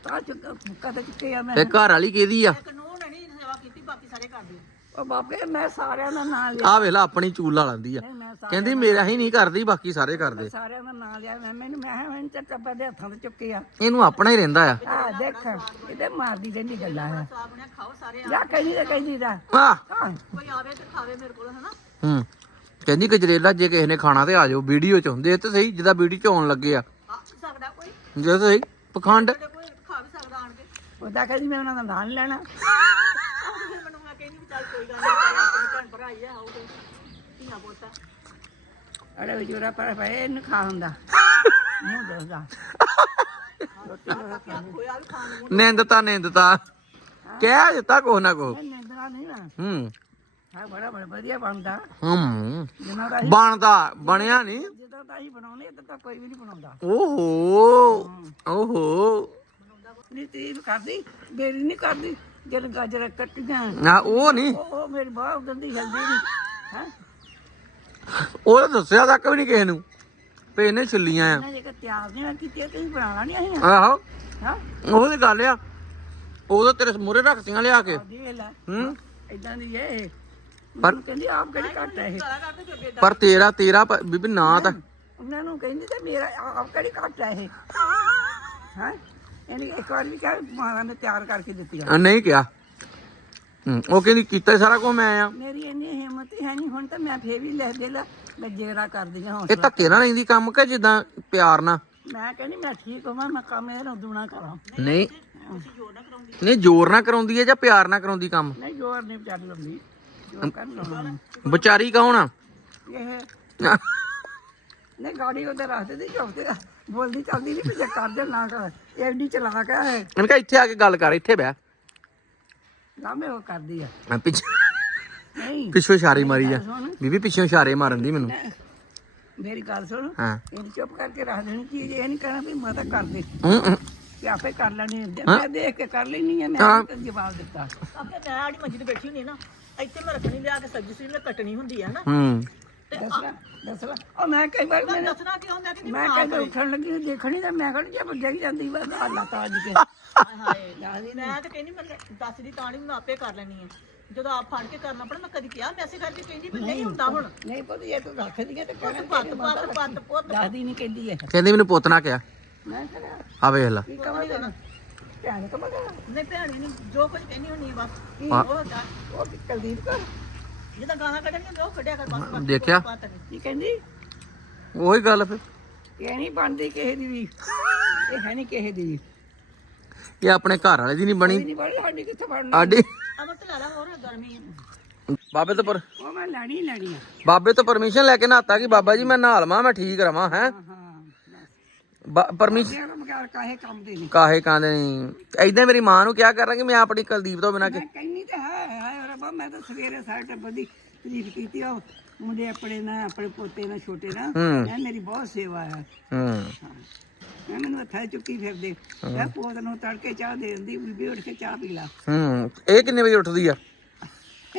Speaker 3: ਤਾਂ ਚੁੱਕ ਕਦੇ ਚੁੱਕੇ ਆ ਮੈਂ।
Speaker 1: ਤੇ ਘਰ ਵਾਲੀ ਕਿਹਦੀ ਆ?
Speaker 5: ਕਾਨੂੰਨ ਨਹੀਂ ਸੇਵਾ ਕੀਤੀ ਬਾਕੀ ਸਾਰੇ ਕਰਦੇ ਆ
Speaker 3: ਉਹ ਬਾਬੇ ਮੈਂ ਸਾਰਿਆਂ ਦਾ ਨਾਂ ਲਿਆ।
Speaker 1: ਆ ਵੇਲਾ ਆਪਣੀ ਚੂਲ ਲਾ ਲੈਂਦੀ ਆ।
Speaker 3: ਮੈਂ
Speaker 1: ਕਹਿੰਦੀ ਮੇਰਾ ਹੀ ਨਹੀਂ ਕਰਦੀ ਬਾਕੀ ਸਾਰੇ ਕਰਦੇ।
Speaker 3: ਸਾਰਿਆਂ ਦਾ ਨਾਂ ਲਿਆ ਮੈਂ ਮੈਨੂੰ ਮੈਂ ਕਿਹਾ ਮੈਨੂੰ ਤਾਂ ਟੱਬਰ ਦੇ ਹੱਥਾਂ ਤੇ ਚੁੱਕੇ ਆ।
Speaker 1: ਇਹਨੂੰ ਆਪਣਾ ਹੀ ਰਹਿੰਦਾ ਆ।
Speaker 3: ਆ ਦੇਖ ਇਹਦੇ ਮਾਰਦੀ ਰਹਿੰਦੀ ਗੱਲਾਂ ਹੈ
Speaker 5: ਆਪਣੇ ਖਾਓ ਸਾਰੇ
Speaker 3: ਜਾਂ ਕਹਿੰਦੀ ਤਾਂ ਕਹਿੰਦੀ ਦਾ।
Speaker 1: ਆ
Speaker 3: ਹਾਂ।
Speaker 5: ਕੋਈ ਆਵੇ ਤੇ ਖਾਵੇ ਮੇਰੇ ਕੋਲ ਹਨਾ?
Speaker 1: ਹੂੰ। ਕਹਿੰਦੀ ਗਜਰੇਲਾ ਜੇ ਕਿਸੇ ਨੇ ਖਾਣਾ ਤੇ ਆ ਜਾਓ ਵੀਡੀਓ ਚ ਹੁੰਦੇ ਤੇ ਸਹੀ ਜਿਹਦਾ ਵੀਡੀਓ ਚ ਆਉਣ ਲੱਗੇ ਆ।
Speaker 5: ਆ ਸਕਦਾ ਕੋਈ?
Speaker 1: ਜੇ ਸਹੀ ਪਖੰਡ।
Speaker 5: ਤੇ ਕੋਈ ਖਾ ਵੀ ਸਕਦਾ ਆਣ ਕੇ।
Speaker 3: ਉਹਦਾ ਕਹਿੰਦੀ ਮੈਂ ਉਹਨਾਂ ਦਾ ਨਾਂ ਨੀ ਲੈਣਾ
Speaker 5: ਉਹ ਫਿਰ ਮੈਨੂੰ ਮੈਂ ਕਹਿੰਦੀ ਵੀ ਚੱਲ ਕੋਈ ਗੱਲ ਨਹੀਂ ਆਪਣੇ ਭੈਣ ਭਰਾ ਹੀ ਆ ਆਉਗੇ ਧੀਆ ਪੋਤਾ।
Speaker 3: ਅਰੇ ਵਿਚੋਰਾ ਪਰ ਪਏ ਇਹਨੂੰ ਖਾ ਹੁੰਦਾ। ਮੂੰਹ ਦੋਦਾ
Speaker 5: ਹੋਇਆ ਵੀ ਖਾਣ ਨੂੰ।
Speaker 1: ਨਿੰਦਤਾ ਨਿੰਦਤਾ ਕਹਿ ਦਿੱਤਾ ਕੋ ਨਾ ਕੋ
Speaker 3: ਨਿੰਦਰਾ ਨਹੀਂ ਨਾ
Speaker 1: ਹੂੰ।
Speaker 3: ਆ ਬੜਾ ਬੜਾ ਵਧੀਆ ਬਣਦਾ।
Speaker 1: ਹੂੰ।
Speaker 3: ਜਿੰਨਾ ਦਾ ਅਸੀਂ
Speaker 1: ਬਣਦਾ ਬਣਿਆ ਨਹੀਂ
Speaker 3: ਜਿੱਦਾਂ ਦਾ ਅਸੀਂ ਬਣਾਉਂਦੇ ਇਦਾਂ ਤਾਂ ਕੋਈ ਵੀ ਨਹੀਂ ਬਣਾਉਂਦਾ।
Speaker 1: ਓਹੋ। ਓਹੋ।
Speaker 3: ਨਹੀਂ ਤਾਰੀਫ ਕਰਦੀ ਮੇਰੀ ਨਹੀਂ ਕਰਦੀ। ਜਦ ਗਾਜਰ ਕੱਟੀਆਂ।
Speaker 1: ਨਾ ਉਹ ਨਹੀਂ।
Speaker 3: ਉਹ ਮੇਰੀ ਬਾਹ ਉਦੋਂ ਦੀ ਹਿਲਦੀ ਨਹੀਂ ਹੈ?
Speaker 1: ਉਹ ਤਾਂ ਦੱਸਿਆ ਤੱਕ ਵੀ ਨਹੀਂ ਕਿਸੇ ਨੂੰ ਪੇ ਇਹਨੇ ਛਿੱਲੀਆਂ ਆ।
Speaker 3: ਨਾ ਜੇ ਤਿਆਰ ਨਹੀਂ ਕੀਤੀ ਤੁਸੀਂ ਬਣਾਉਣਾ ਨਹੀਂ ਅਸੀਂ?
Speaker 1: ਆਹੋ।
Speaker 3: ਹਾਂ?
Speaker 1: ਉਹ ਤੇ ਗੱਲ ਆ। ਉਦੋਂ ਤੇਰੇ ਮੂਰੇ ਰੱਖਤੀਆਂ ਲਿਆ ਕੇ।
Speaker 3: ਦੇਖ ਲੈ।
Speaker 1: ਹੂੰ?
Speaker 3: ਇਦਾਂ ਦੀ ਇਹ।
Speaker 1: ਪਰ-
Speaker 3: ਕਹਿੰਦੀ ਆਪ ਕਿਹੜੀ ਘੱਟ ਹੈ ਇਹ?
Speaker 1: ਪਰ ਤੇਰਾ ਤੇਰਾ ਬੀਬੀ ਨਾ ਤਾਂ।
Speaker 3: ਉਹਨਾਂ ਨੂੰ ਕਹਿੰਦੀ ਤੇ ਮੇਰਾ ਆਪ ਕਿਹੜੀ ਘੱਟ ਹੈ ਇਹ? ਹਾਂ? ਇਹਨੇ ਇੱਕ ਵਾਰ ਵੀ ਕਿਹਾ ਮਾਰਾਂ ਨੇ ਤਿਆਰ ਕਰਕੇ ਦਿੱਤੀਆਂ
Speaker 1: ਅ, ਨਹੀਂ ਕਿਹਾ। ਹੂੰ, ਉਹ ਕਹਿੰਦੀ ਕੀਤਾ ਹੀ ਸਾਰਾ ਕੁਝ ਮੈਂ ਆ
Speaker 3: ਮੇਰੀ ਇੰਨੀ ਹਿੰਮਤ ਹੀ ਹੈ ਨਹੀਂ ਹੁਣ ਤਾਂ ਮੈਂ ਫੇਰ ਵੀ ਲੈ ਦੇ ਲੈ ਮੈਂ ਜੇਰਾ ਕਰਦੀ ਹਾਂ
Speaker 1: ਇਹ
Speaker 3: ਹੌਸਲਾ।
Speaker 1: ਧੱਕੇ ਨਾਲ ਲੈਂਦੀ ਕੰਮ ਕਿ ਜਿੱਦਾਂ ਪਿਆਰ ਨਾਲ?
Speaker 3: ਮੈਂ ਕਹਿੰਦੀ ਮੈਂ ਠੀਕ ਹੋਵਾਂ ਮੈਂ ਕੰਮ ਇਹਨੂੰ ਦੂਣਾ ਕਰਾਂ।
Speaker 1: ਨਹੀਂ। ਨਹੀਂ ਜ਼ੋਰ ਨਾਲ ਕਰਾਉਂਦੀ ਹੈ ਜਾਂ ਪਿਆਰ ਨਾਲ ਕਰਾਉਂਦੀ ਕੰਮ?
Speaker 3: ਨਹੀਂ ਜੋਰ ਨਹੀਂ ਵਿਚਾਰ ਲੰਮੀ ਜੋ ਕਰ ਲਵਾਂ
Speaker 1: ਵਿਚਾਰੀ ਕੌਣ ਆ?
Speaker 3: ਇਹ ਨਹੀਂ ਗਾੜੀ ਉਹਦੇ ਰਸਤੇ ਦੀ ਚੌਕਤੇ ਬੋਲਦੀ ਚੱਲਦੀ ਨਹੀਂ ਵੀ ਜੇ ਕਰ ਦੇ ਨਾ ਕਰ। ਐਡੀ ਚਲਾ ਕੇ ਹੈ
Speaker 1: ਇਹਨੇ ਕਹਾ ਇੱਥੇ ਆ ਕੇ ਗੱਲ ਕਰ ਇੱਥੇ ਬਹਿ।
Speaker 3: ਲਾਮੇ ਉਹ ਕਰਦੀ ਆ।
Speaker 1: ਮੈਂ ਪਿੱਛੇ
Speaker 3: ਨਹੀਂ।
Speaker 1: ਪਿੱਛੋਂ ਇਸ਼ਾਰੇ ਮਾਰੀ ਜਾ ਬੀਬੀ ਪਿੱਛੋਂ ਇਸ਼ਾਰੇ ਮਾਰਨ ਦੀ ਮੈਨੂੰ।
Speaker 3: ਮੇਰੀ ਗੱਲ ਸੁਣ।
Speaker 1: ਹਾਂ।
Speaker 3: ਇਹਨੂੰ ਚੁੱਪ ਕਰਕੇ ਰੱਖ ਦੇਣੀ ਚੀਜ਼ ਇਹ ਨਹੀਂ ਕਹਿਣਾ ਵੀ ਮੈਂ ਤਾਂ ਕਰ ਦੇ।
Speaker 1: ਹੂੰ, ਹੂੰ।
Speaker 3: ਤੇ ਆਪੇ ਕਰ ਲੈਣੀ ਹੈ। ਮੈਂ ਦੇਖ ਕੇ ਕਰ ਲੈਣੀ ਹੈ ਮੈਂ। ਤਾਂ ਜਵਾਬ ਦਿੱਤਾ।
Speaker 5: ਆਪੇ ਮੈਂ ਆੜੀ ਮੰਜੀ ਤੇ ਬੈਠੀ ਹੁੰਦੀ ਆ ਨਾ ਇੱਥੇ ਮੈਂ ਰੱਖਣੀ ਲਿਆ ਕੇ ਸਬਜ਼ੀ ਸੀ ਮੈਂ ਕੱਟਣੀ ਹੁੰਦੀ ਆ ਨਾ।
Speaker 1: ਹੂੰ।
Speaker 3: ਦੱਸਣਾ ਦੱਸਣਾ ਉਹ ਮੈਂ ਕਈ ਵਾਰ
Speaker 5: ਮੈਂ
Speaker 3: ਮੈਂ
Speaker 5: ਦੱਸਣਾ ਕਿ ਹੁੰਦਾ ਕਿ
Speaker 3: ਮੈਂ ਕਈ ਵਾਰ ਉੱਠਣ ਲੱਗੀ ਨੂੰ ਦੇਖਣੀ ਤਾਂ ਮੈਂ ਕਹਣ ਜੇ ਵੱਜਿਆ ਜਾਂਦੀ ਵਾ ਹਾਲਾ ਤਾਂ ਅੱਜ ਕੇ
Speaker 5: ਹਾਏ ਮੈਂ ਤਾਂ ਕਹਿੰਦੀ ਮੈਂ ਦੱਸਦੀ ਤਾਂ ਨਹੀਂ ਮੈਂ ਆਪੇ ਕਰ ਲੈਣੀ ਆ। ਜਦੋਂ ਆਪ ਫੜ ਕੇ ਕਰਨਾ ਪੜਾ ਮੈਂ ਕਦੀ ਕਿਹਾ ਮੈਸੇਜ ਕਰਕੇ ਕਹਿੰਦੀ ਵੀ ਨਹੀਂ ਹੁੰਦਾ ਹੁਣ।
Speaker 3: ਨਹੀਂ ਪਤਾ ਇਹ ਤੂੰ ਰੱਖਦੀ ਹੈ ਤੇ ਕਹਿਣਾ
Speaker 5: ਪੱਤ ਪੱਤ ਪੱਤ। ਪੁੱਤ
Speaker 3: ਦੱਸਦੀ ਨਹੀਂ ਕਹਿੰਦੀ ਹੈ
Speaker 1: ਕਹਿੰਦੀ ਮੈਨੂੰ ਪੁੱਤ ਨਾ ਕਿਹਾ।
Speaker 3: ਮੈਂ ਕਿਹਾ
Speaker 1: ਆ ਵੇਖ ਲਾ।
Speaker 3: ਕੀ ਕਹਾਂ ਤੈਨੂੰ? ਧਿਆਨ ਕਮਾ
Speaker 5: ਨਹੀਂ ਭੈਣੀ ਨਹੀਂ ਜੋ ਕੁਝ ਕਹਿੰਦੀ ਬਸ। ਉਹ
Speaker 3: ਉਹ ਕੀ ਕੁਲਦੀਪ ਕਰ।
Speaker 5: ਜਿਹਦਾ ਗਾਣਾ ਕੱਢਣੀ ਹੁੰਦੀ ਉਹ ਕੱਢਿਆ ਕਰ ਬਸ ਬਸ
Speaker 1: ਦੇਖਿਆ?
Speaker 5: ਨਹੀਂ।
Speaker 3: ਕੀ ਕਹਿੰਦੀ?
Speaker 1: ਉਹੀ ਗੱਲ ਫਿਰ।
Speaker 3: ਇਹ ਨਹੀਂ ਬਣਦੀ ਕਿਸੇ ਦੀ ਵੀ। ਇਹ ਹੈ ਨਹੀਂ ਕਿਸੇ ਦੀ। ਵੀ
Speaker 1: ਇਹ ਆਪਣੇ ਘਰ ਵਾਲੇ ਦੀ ਨਹੀਂ ਬਣੀ।
Speaker 3: ਨਹੀਂ ਸਾਡੀ ਕਿੱਥੇ ਬਣਨੀ?
Speaker 1: ਆਡੀ
Speaker 5: ਅਮਰ ਤੇ ਲਾ ਲਾ ਹੋਰ ਗਰਮੀ
Speaker 1: ਬਾਬੇ ਤੋਂ ਪਰ
Speaker 3: ਉਹ ਮੈਂ ਲੈਣੀ ਹੀ ਲੈਣੀ ਆ।
Speaker 1: ਬਾਬੇ ਤੋਂ ਪਰਮਿਸ਼ਨ ਲੈ ਕੇ ਨਹਾਤਾ ਕਿ ਬਾਬਾ ਜੀ ਮੈਂ ਨਹਾ ਲਵਾਂ ਮੈਂ ਠੀਕ ਰਵਾਂ ਹੈ?
Speaker 3: ਹਾਂ
Speaker 1: ਪਰਮਿਸ਼ਨ
Speaker 3: ਕਾਹੇ ਕੰਮ ਦੇ ਨਹੀਂ
Speaker 1: ਕਾਹੇ ਕਾਂਦੇ ਨਹੀਂ ਐਦਾਂ ਮੇਰੀ ਮਾਂ ਨੂੰ ਕਿਹਾ ਕਰਾਂਗੇ ਮੈਂ ਆਪਣੀ ਕੁਲਦੀਪ ਤੋਂ ਬਿਨਾ
Speaker 3: ਮੈਂ ਕਹਿੰਨੀ ਤਾਂ ਹੈ ਹਾਏ ਰੱਬਾ ਮੈਂ ਤਾਂ ਸਵੇਰੇ ਸਾਰੇ ਟੱਬਰ ਦੀ ਤਾਰੀਫ ਕੀਤੀ ਆ। ਮੁੰਡੇ ਆਪਣੇ ਨਾਲ ਆਪਣੇ ਪੋਤੇ ਨਾਲ ਛੋਟੇ ਨਾਲ।
Speaker 1: ਹੂੰ।
Speaker 3: ਮੈਂ ਮੇਰੀ ਬਹੁਤ ਸੇਵਾ ਹੈ।
Speaker 1: ਹੂੰ।
Speaker 3: ਮੈਂ ਮੈਨੂੰ ਹੱਥਾਂ ਚੁੱਕੀ ਫਿਰਦੇ। ਮੈਂ ਪੋਤ ਨੂੰ ਤੜਕੇ ਚਾਹ ਦੇ ਦਿੰਦੀ ਬੀਬੀ ਉੱਠ ਕੇ ਚਾਹ ਪੀ ਲਾ।
Speaker 1: ਹੂੰ। ਇਹ ਕਿੰਨੇ ਵਜੇ ਉੱਠਦੀ ਆ?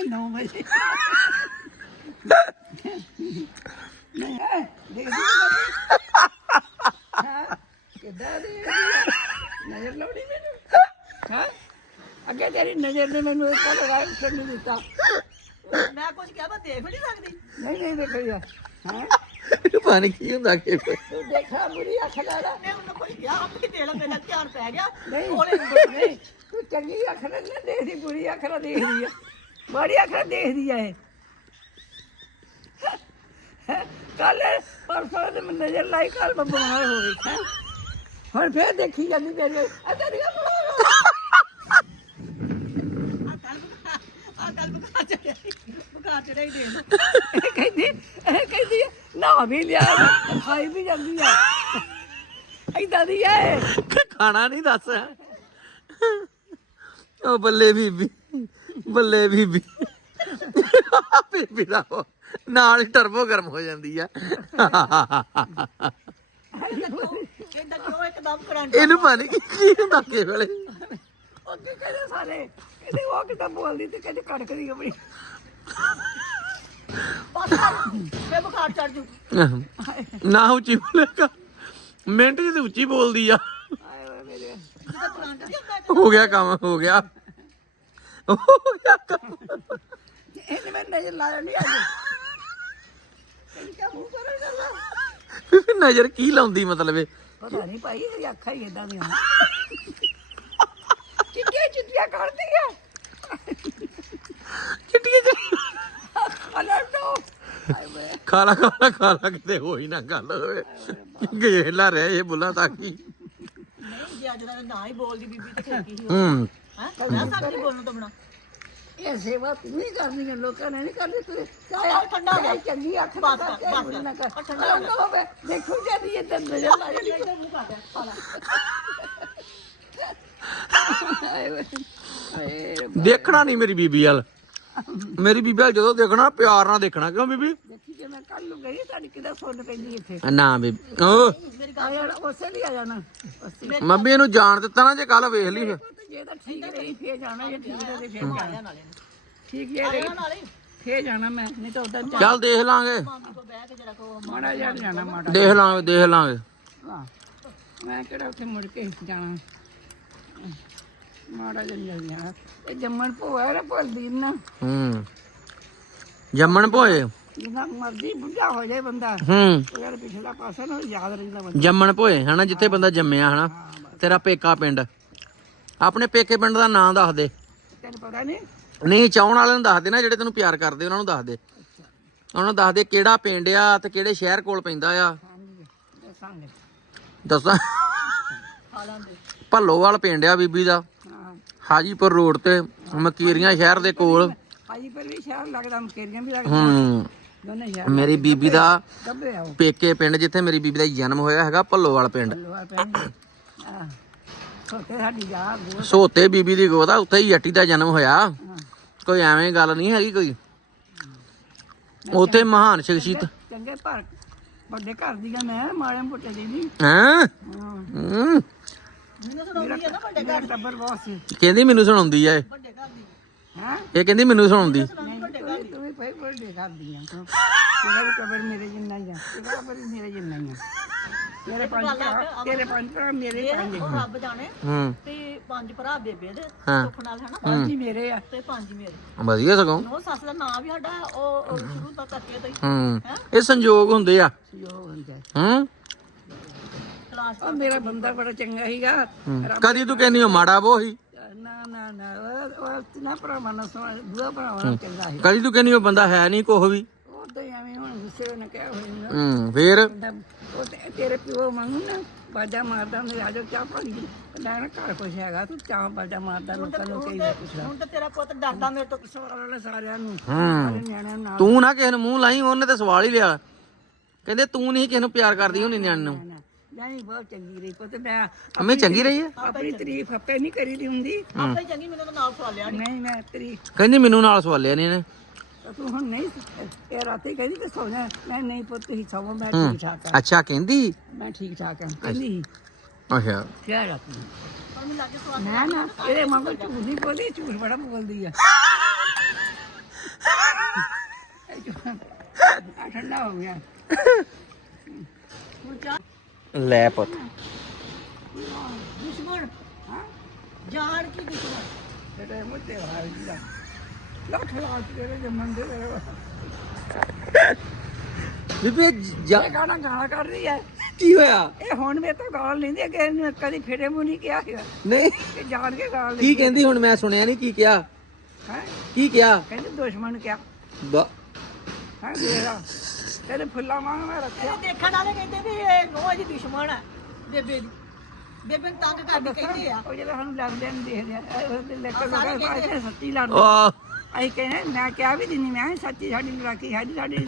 Speaker 3: 9 ਵਜੇ। ਨਹੀਂ ਕਿੱਦਾਂ ਦੀ ਨਜ਼ਰ ਲਾਉਣੀ ਮੈਨੂੰ। ਹਾਂ। ਅੱਗੇ ਤੇਰੀ ਨਜ਼ਰ ਨੇ ਮੈਨੂੰ ਇੱਕ ਲਗਾਇਆ ਉੱਠਣ ਨਹੀਂ ਦਿੱਤਾ।
Speaker 5: ਮੈਂ ਕੁਝ ਕਿਹਾ ਮੈਂ ਦੇਖ ਨਹੀਂ ਸਕਦੀ।
Speaker 3: ਨਹੀਂ ਨਹੀਂ ਦੇਖਿਆ ਹਾਂ?
Speaker 1: ਪਾਣੀ ਕੀ ਹੁੰਦਾ ਕਿ
Speaker 3: ਤੂੰ ਦੇਖਾ ਬੁਰੀ ਅੱਖ ਲਾ ਲਾ
Speaker 5: ਮੈਂ ਉਹਨੂੰ ਕੁਝ ਕਿਹਾ ਆਪੇ ਦੇ ਲਾ ਮੇਰਾ ਧਿਆਨ ਪੈ ਗਿਆ।
Speaker 3: ਨਹੀਂ।
Speaker 5: ਉਹਨੇ
Speaker 3: ਨਹੀਂ ਤੂੰ ਚੰਗੀ ਅੱਖ ਨਾਲ ਨਾ ਦੇਖਦੀ ਬੁਰੀ ਅੱਖ ਨਾਲ ਦੇਖਦੀ ਆ। ਮਾੜੀ ਅੱਖ ਨਾਲ ਦੇਖਦੀ ਆ ਇਹ। ਕੱਲ ਪਰਸੋਂ ਮੈਂ ਨਜ਼ਰ ਲਾਈ ਕੱਲ ਮੈਂ ਬਿਮਾਰ ਹੋ ਗਈ। ਹੈਂ। ਹੁਣ ਫੇਰ ਦੇਖੀ ਜਾਂਦੀ ਮੇਰੇ ਆ ਤੇਰੀਆਂ
Speaker 5: ਆ ਗੱਲ ਬੁਖਾਰ ਚੜਿਆ ਬੁਖਾਰ ਚੜਿਆ ਹੀ ਦੇ
Speaker 3: ਇਹ ਕਹਿੰਦੀ ਇਹ ਕਹਿੰਦੀ ਨਾ ਵੀ ਲਿਆ ਖਾਈ ਵੀ ਜਾਂਦੀ ਆ। ਏਦਾਂ ਦੀ ਐ।
Speaker 1: ਖਾਣਾ ਨਹੀਂ ਦੱਸ। ਉਹ ਬੱਲੇ ਬੀਬੀ ਬੱਲੇ ਬੀਬੀ। ਬੀਬੀ ਦਾ ਉਹ ਨਾਲ ਹੀ ਟਰਬੋ ਗਰਮ ਹੋ ਜਾਂਦੀ ਆ।
Speaker 5: ਇੱਕਦਮ ਕਰੰਟ
Speaker 1: ਇਹਨੂੰ ਪਾਣੀ ਕੀ ਕੀ ਹੁੰਦਾ ਕੇ ਵੇਲੇ।
Speaker 3: ਉਹ ਕੀ ਕਹਿੰਦੇ ਸਾਰੇ। ਕਹਿੰਦੇ ਉਹ ਕਿਦਾਂ ਬੋਲਦੀ ਤੇ ਕਹਿੰਦੇ ਕੜਕਦੀ ਆਪਣੀ।
Speaker 5: ਬਸ ਫੇ ਬੁਖਾਰ ਚੜ ਜੂ।
Speaker 1: ਨਾ ਉੱਚੀ ਬੋਲੇਗਾ ਮਿੰਟ ਜਿਹੀ ਤੇ ਉੱਚੀ ਬੋਲਦੀ ਆ।
Speaker 3: ਆਏ ਓਏ ਮੇਰੇ।
Speaker 5: ਜਦੋਂ ਕਰੰਟ ਨਹੀਂ ਹੁੰਦਾ
Speaker 1: ਹੋ ਗਿਆ ਕੰਮ ਹੋ ਗਿਆ। ਹੋ ਗਿਆ ਕੰਮ।
Speaker 3: ਇਹਨੇ ਮੈਂ ਨਜ਼ਰ ਅੱਜ। ਮੂੰਹ
Speaker 1: ਬੀਬੀ ਨਜ਼ਰ ਕੀ ਲਾਉਂਦੀ ਮਤਲਬ ਇਹ?
Speaker 3: ਪਤਾ ਨਹੀਂ ਭਾਈ ਇਹ ਅੱਖਾਂ ਹੀ ਇਦਾਂ ਦੀਆਂ। ਚਿੱਟੀਆਂ ਚਿੱਟੀਆਂ ਕਰਦੀ ਆ
Speaker 1: ਚਿੱਟੀਆਂ ਚਿੱਟੀਆਂ ਖਾਲਾ ਖਾਲਾ ਖਾਲਾ ਕਿਤੇ ਹੋਈ ਨਾ ਗੱਲ ਹੋਵੇ। ਗੇਲਾ ਰਹਿ ਇਹ ਬੁੱਲਾ ਤਾਕੀ
Speaker 5: ਨਹੀਂ ਜੇ ਅੱਜ ਦਾ ਨਾ ਹੀ ਬੋਲਦੀ ਬੀਬੀ ਤੇ ਫਿਰ ਕੀ
Speaker 1: ਹੂੰ।
Speaker 5: ਹੈ? ਮੈਂ ਸਕਦੀ ਬੋਲਣ ਤੋਂ ਬਣਾ
Speaker 3: ਇਹ ਸੇਵਾ ਤੂੰ ਨਹੀਂ ਕਰਨੀ ਹੈ ਲੋਕਾਂ ਨੇ ਨਹੀਂ ਕਰਨੀ। ਤੂੰ ਚਾਹੇ
Speaker 5: ਠੰਡਾ ਹੋ ਗਿਆ।
Speaker 3: ਚੰਗੀ ਅੱਖ
Speaker 5: ਬਸ, ਬਸ,
Speaker 3: ਨਾ ਕਰ।
Speaker 5: ਠੰਡਾ ਹੋ
Speaker 3: ਹੋਵੇ ਦੇਖੋ ਜਦ ਇਹ ਤਾਂ ਨਜ਼ਰ ਲਾ। ਜਾਂਦੀ
Speaker 1: ਦੇਖਣਾ ਨਹੀਂ ਮੇਰੀ ਬੀਬੀ ਵੱਲ। ਮੇਰੀ ਬੀਬੀ ਵੱਲ ਜਦੋਂ ਦੇਖਣਾ ਪਿਆਰ ਨਾਲ ਦੇਖਣਾ। ਕਿਉਂ ਬੀਬੀ?
Speaker 3: ਦੇਖੀ ਜੇ ਮੈਂ ਕੱਲ ਨੂੰ ਗਈ ਸਾਡੀ ਕਿਦਾਂ ਸੁਣ ਪੈਂਦੀ ਇੱਥੇ?
Speaker 1: ਨਾ ਬੀਬੀ ਓ
Speaker 3: ਆ ਜਾਣਾ ਉਸੇ ਲਈ ਆ ਜਾਣਾ। ਉਸੇ
Speaker 1: ਮੰਮੀ ਇਹਨੂੰ ਜਾਣ ਦਿੱਤਾ ਨਾ ਜੇ ਕੱਲ ਵੇਖ ਲਈ ਫਿਰ।
Speaker 3: ਪੁੱਤ ਜੇ ਤਾਂ ਠੀਕ ਰਹੀ ਫੇਰ ਜਾਣਾ ਜੇ ਠੀਕ ਰਹੇ ਫੇਰ ਜਾਣਾ।
Speaker 5: ਨਾਲੇ
Speaker 3: ਠੀਕ ਜੇ ਰਹੀ
Speaker 5: ਨਾਲੇ।
Speaker 3: ਫੇਰ ਜਾਣਾ ਮੈਂ ਨਹੀਂ ਤਾਂ ਉਦਾਂ
Speaker 1: ਚੱਲ ਦੇਖ ਲਾਂਗੇ।
Speaker 5: ਮਾਮੀ ਕੋ ਬਹਿ ਕੇ ਜਰਾ ਕੋ
Speaker 3: ਮਾੜਾ ਜਿਹਾ ਜਾਣਾ ਮਾੜਾ
Speaker 1: ਦੇਖ ਲਾਂਗੇ ਦੇਖ ਲਾਂਗੇ।
Speaker 3: ਮੈਂ ਕਿਹੜਾ ਉੱਥੇ ਮੁੜ ਕੇ ਜਾਣਾ? ਮਾੜਾ ਜਿਹਾ ਚੱਲ ਜਾਣਾ ਇਹ ਜੰਮਣ ਭੋਆ ਨਾ ਭੁੱਲਦੀ ਨਾ
Speaker 1: ਹੂੰ। ਜੰਮਣ ਭੋਏ?
Speaker 3: ਜਿੰਨਾ ਮਰਜ਼ੀ ਬੁੱਢਾ ਹੋ ਜਾਏ ਬੰਦਾ।
Speaker 1: ਹੂੰ।
Speaker 3: ਉਹ ਯਾਰ ਪਿਛਲਾ ਪਾਸਾ ਨਾ ਯਾਦ ਰਹਿੰਦਾ ਬੰਦਾ।
Speaker 1: ਜੰਮਣ ਭੋਏ ਹਨਾ ਜਿੱਥੇ ਬੰਦਾ ਜੰਮਿਆ ਹਨਾ। ਤੇਰਾ ਪੇਕਾ ਪਿੰਡ। ਆਪਣੇ ਪੇਕੇ ਪਿੰਡ ਦਾ ਨਾਂ ਦੱਸ ਦੇ।
Speaker 3: ਤੈਨੂੰ ਪਤਾ ਨਹੀਂ
Speaker 1: ਨਹੀਂ ਚਾਹਣ ਵਾਲਿਆਂ ਨੂੰ ਦੱਸ ਦੇ ਨਾ ਜਿਹੜੇ ਤੈਨੂੰ ਪਿਆਰ ਕਰਦੇ ਉਹਨਾਂ ਨੂੰ ਦੱਸ ਦੇ। ਉਹਨਾਂ ਨੂੰ ਦੱਸ ਦੇ ਕਿਹੜਾ ਪਿੰਡ ਆ ਤੇ ਕਿਹੜੇ ਸ਼ਹਿਰ ਕੋਲ ਪੈਂਦਾ ਆ।
Speaker 3: ਦੱਸਾਂਗੇ।
Speaker 1: ਦੱਸਾਂ। ਭੱਲੋਵਾਲ ਪਿੰਡ ਆ ਬੀਬੀ ਦਾ। ਹਾਜੀਪੁਰ ਰੋਡ ਤੇ ਮਕੀਰੀਆਂ ਸ਼ਹਿਰ ਦੇ ਕੋਲ।
Speaker 3: ਹਾਜੀ ਪਰ ਵੀ ਸ਼ਹਿਰ ਲੱਗਦਾ ਮਕੇਰੀਆਂ ਵੀ ਲੱਗਦਾ
Speaker 1: ਹੂੰ। ਮੇਰੀ ਬੀਬੀ ਦਾ ਪੇਕੇ ਪਿੰਡ ਜਿੱਥੇ ਮੇਰੀ ਬੀਬੀ ਦਾ ਜਨਮ ਹੋਇਆ ਹੈਗਾ ਭੱਲੋਵਾਲ ਪਿੰਡ।
Speaker 3: ਸੋਤੇ
Speaker 1: ਬੀਬੀ ਦੀ ਗੋਦਾ ਉੱਥੇ ਹੀ ਜੱਟੀ ਦਾ ਜਨਮ ਹੋਇਆ। ਕੋਈ ਐਵੇਂ ਗੱਲ ਨਹੀਂ ਹੈਗੀ ਕੋਈ। ਉੱਥੇ ਮਹਾਨ ਸ਼ਖਸੀਅਤ।
Speaker 3: ਚੰਗੇ ਪਰ ਵੱਡੇ ਘਰ ਦੀਆਂ ਮੈਂ ਮਾੜੇ ਮੋਟੇ ਦੀ ਨਹੀਂ।
Speaker 1: ਹਾਂ?
Speaker 3: ਹਾਂ।
Speaker 1: ਹੂੰ।
Speaker 5: ਮੈਨੂੰ ਸੁਣਾਉਂਦੀ ਆ ਨਾ ਵੱਡੇ
Speaker 3: ਮੇਰਾ ਟੱਬਰ ਬਹੁਤ ਸੀ।
Speaker 1: ਕਹਿੰਦੀ ਮੈਨੂੰ ਸੁਣਾਉਂਦੀ ਐ
Speaker 5: ਵੱਡੇ ਘਰ ਦੀ।
Speaker 3: ਹਾਂ?
Speaker 1: ਇਹ ਕਹਿੰਦੀ ਮੈਨੂੰ ਸੁਣਾਉਂਦੀ।
Speaker 3: ਨਹੀਂ ਤੂੰ ਵੀ- ਭਾਈ ਵੱਡੇ ਘਰ ਦੀ ਆ ਤੂੰ। ਤੇਰਾ ਵੀ ਟੱਬਰ ਮੇਰੇ ਜਿੰਨਾ ਹੀ ਆ। ਤੇਰਾ ਟੱਬਰ ਵੀ ਮੇਰੇ ਜਿੰਨਾ ਹੀ ਆ। ਤੇਰੇ ਪੰਜ ਭਰਾ ਤੇਰੇ ਪੰਜ ਭਰਾ ਮੇਰੇ ਪੰਜ
Speaker 5: ਉਹ ਰੱਬ ਜਾਣੇ
Speaker 1: ਹੂੰ।
Speaker 5: ਤੇ ਪੰਜ ਭਰਾ ਬੇਬੇ ਦੇ
Speaker 1: ਹਾਂ।
Speaker 5: ਸੁੱਖ ਨਾਲ ਹਨਾ
Speaker 3: ਪੰਜ ਹੀ ਮੇਰੇ ਆ
Speaker 5: ਤੇ ਪੰਜ ਹੀ ਮੇਰੇ।
Speaker 1: ਵਧੀਆ ਸਗੋਂ।
Speaker 5: ਉਹ ਸੱਸ ਦਾ ਨਾਮ ਵੀ ਸਾਡਾ ਉਹ ਉਹ ਸ਼ੁਰੂ ਤੋਂ ਕਰਕੇ ਤੋਂ ਹੀ।
Speaker 1: ਹੂੰ। ਇਹ ਸੰਜੋਗ ਹੁੰਦੇ ਆ।
Speaker 3: ਜੋ ਹੁੰਦਾ
Speaker 1: ਹੂੰ।
Speaker 5: ਕਲਾਸ
Speaker 3: ਉਹ ਮੇਰਾ ਬੰਦਾ ਬੜਾ ਚੰਗਾ ਸੀਗਾ।
Speaker 1: ਕਦੀ ਤੂੰ ਕਹਿੰਦੀ ਹੋ ਮਾੜਾ ਬੋ ਹੀ
Speaker 3: ਨਾ ਨਾ ਨਾ ਉਹ ਉਹ ਨਾ ਭਰਾਵਾਂ ਨਾਲ ਸੋਹਣਾ ਦੂਆ ਭਰਾਵਾਂ ਨਾਲ ਚੰਗਾ ਸੀ।
Speaker 1: ਕਦੀ ਤੂੰ ਕਹਿੰਦੀ ਹੋ ਬੰਦਾ ਹੈ ਨਹੀਂ ਕੁਛ ਵੀ?
Speaker 3: ਉਹ ਤਾਂ ਐਵੇਂ ਹੁਣ ਗੁੱਸੇ ਨਾਲ ਕਿਹਾ ਹੋਇਆ ਨਾ।
Speaker 1: ਹੂੰ ਫੇਰ?
Speaker 3: ਉਹ ਤੇਰੇ ਪਿਓ ਵਾਂਗੂ ਨਾ। ਬਾਜਾ ਮਾਰਦਾ ਹੁੰਦੇ ਆਜੋ ਚਾਹ ਪਾਣੀ। ਕਹਿੰਦਾ ਨਾ ਘਰ ਕੁਛ ਹੈਗਾ ਤੂੰ ਚਾਹ ਬਾਜਾ ਮਾਰਦਾ ਲੋਕਾਂ ਨੂੰ ਕਈ ਪੁੱਛਦਾ
Speaker 5: ਹੁਣ ਤੇ ਤੇਰਾ ਪੁੱਤ ਡਰਦਾ ਮੇਰੇ ਤੋਂ।
Speaker 3: ਸਵਾਲ ਵਾਲੇ ਸਾਰਿਆਂ ਨੂੰ
Speaker 1: ਹੂੰ।
Speaker 3: ਸਾਰੇ ਨਿਆਣਿਆਂ ਨਾਲ।
Speaker 1: ਤੂੰ ਨਾ ਕਿਸੇ ਨੂੰ ਮੂੰਹ ਲਾਈ ਉਹਨੇ ਤੇ ਸਵਾਲ ਹੀ ਲਿਆ। ਕਹਿੰਦੇ ਤੂੰ ਨਹੀਂ ਕਿਸੇ ਨੂੰ ਪਿਆਰ ਕਰਦੀ ਹੁੰਦੀ ਨਿਆਣ ਨੂੰ।
Speaker 3: ਨਹੀਂ ਬਹੁਤ ਚੰਗੀ ਰਹੀ ਪੁੱਤ ਮੈਂ
Speaker 1: ਅੰਮੇ ਚੰਗੀ ਰਹੀ ਹੈ?
Speaker 3: ਆਪਣੀ ਤਾਰੀਫ ਆਪੇ ਨਹੀਂ ਕਰੀਦੀ ਹੁੰਦੀ।
Speaker 5: ਆਪੇ ਚੰਗੀ ਮੈਨੂੰ ਤਾਂ ਨਾਲ ਸਵਾਲ ਲਿਆ
Speaker 3: ਨਹੀਂ ਮੈਂ ਤਾਰੀਫ
Speaker 1: ਕਹਿੰਦੀ ਮੈਨੂੰ ਨਾਲ ਸਵਾਲਿਆ ਨਹੀਂ ਇਹਨੇ।
Speaker 3: ਤਾਂ ਤੂੰ ਹੁਣ ਨਹੀਂ ਇਹ ਰਾਤੀ ਕਹਿੰਦੀ ਕਿ ਸੌ ਜਾ। ਮੈਂ ਨਹੀਂ ਪੁੱਤ ਹੀ ਸੌਂ ਮੈਂ ਠੀਕ ਠਾਕ ਆ।
Speaker 1: ਅੱਛਾ ਕਹਿੰਦੀ?
Speaker 3: ਮੈਂ ਠੀਕ ਠਾਕ ਆ ਕਹਿੰਦੀ ਸੀ,
Speaker 1: ਅੱਛਾ।
Speaker 3: ਕਿਆ ਰਾਤੀ? ਨਾ ਨਾ ਇਹਦੇ ਵਾਂਗੂ ਝੂਠ ਨਹੀਂ ਬੋਲਦੀ ਝੂਠ ਬੜਾ ਬੋਲਦੀ ਆ। ਆ ਠੰਡਾ ਹੋ ਗਿਆ।
Speaker 1: ਲੈ ਪੁੱਤ।
Speaker 5: ਦੁਸ਼ਮਣ
Speaker 3: ਹਾਂ?
Speaker 5: ਜਾਣ ਕੀ ਦੁਸ਼ਮਣ?
Speaker 3: ਤੇਰੇ ਮੁੱਤੇ ਜੀ ਦਾ ਲੱਖ ਲਾਖ ਤੇਰੇ ਜਮਨ ਦੇ ਤੇਰੇ
Speaker 1: ਬੀਬੀ ਜਾ
Speaker 3: ਇਹ ਗਾਣਾ ਗਾਣਾ ਕਰ ਰਹੀ ਹੈ।
Speaker 1: ਕੀ ਹੋਇਆ?
Speaker 3: ਇਹ ਹੁਣ ਮੇਰੇ ਤੋਂ ਗਾਲ ਲੈਂਦੀ ਹੈ ਕਿ ਇਹਨੇ ਕਦੀ ਫੇਰੇ ਮੂੰਹ ਨਹੀਂ ਕਿਹਾ ਹੈਗਾ।
Speaker 1: ਨਹੀਂ।
Speaker 3: ਇਹ ਜਾਣ ਕੇ ਗਾਲ
Speaker 1: ਕੀ ਕਹਿੰਦੀ ਹੁਣ? ਮੈਂ ਸੁਣਿਆ ਨਹੀਂ ਕੀ ਕਿਹਾ?
Speaker 3: ਹੈ?
Speaker 1: ਕੀ ਕਿਹਾ?
Speaker 3: ਕਹਿੰਦੀ ਦੁਸ਼ਮਣ ਕਿਹਾ।
Speaker 1: ਬ-
Speaker 3: ਹੈ ਤੇਰੇ ਫੁੱਲਾਂ ਵਾਂਗ ਮੈਂ ਰੱਖਿਆ।
Speaker 5: ਇਹ ਦੇਖਣ ਵਾਲੇ ਕਹਿੰਦੇ ਵੀ ਇਹ ਨੋਹ ਜੀ ਦੁਸ਼ਮਣ ਹੈ ਬੇਬੇ ਦੀ। ਬੇਬੇ ਨੂੰ ਤੰਗ ਕਰਕੇ ਕਹਿੰਦੇ ਆ।
Speaker 3: ਉਹ ਜਿਹੜਾ ਸਾਨੂੰ ਲੱਗਦੇ ਨੇ ਦੇਖਦੇ ਆ ਉਹਦੇ ਲੈ ਕੇ ਲੋਕਾਂ ਪਾਸੇ ਸੱਚੀ ਲੜਦੇ
Speaker 1: ਆਹ,
Speaker 3: ਅਸੀਂ ਕਹਿੰਦੇ ਮੈਂ ਕਿਹਾ ਵੀ ਦਿੰਨੀ ਮੈਂ ਕਿਹਾ ਸੱਚੀ ਸਾਡੀ ਲੜਾਈ ਸਾਡੀ ਸਾਡੀ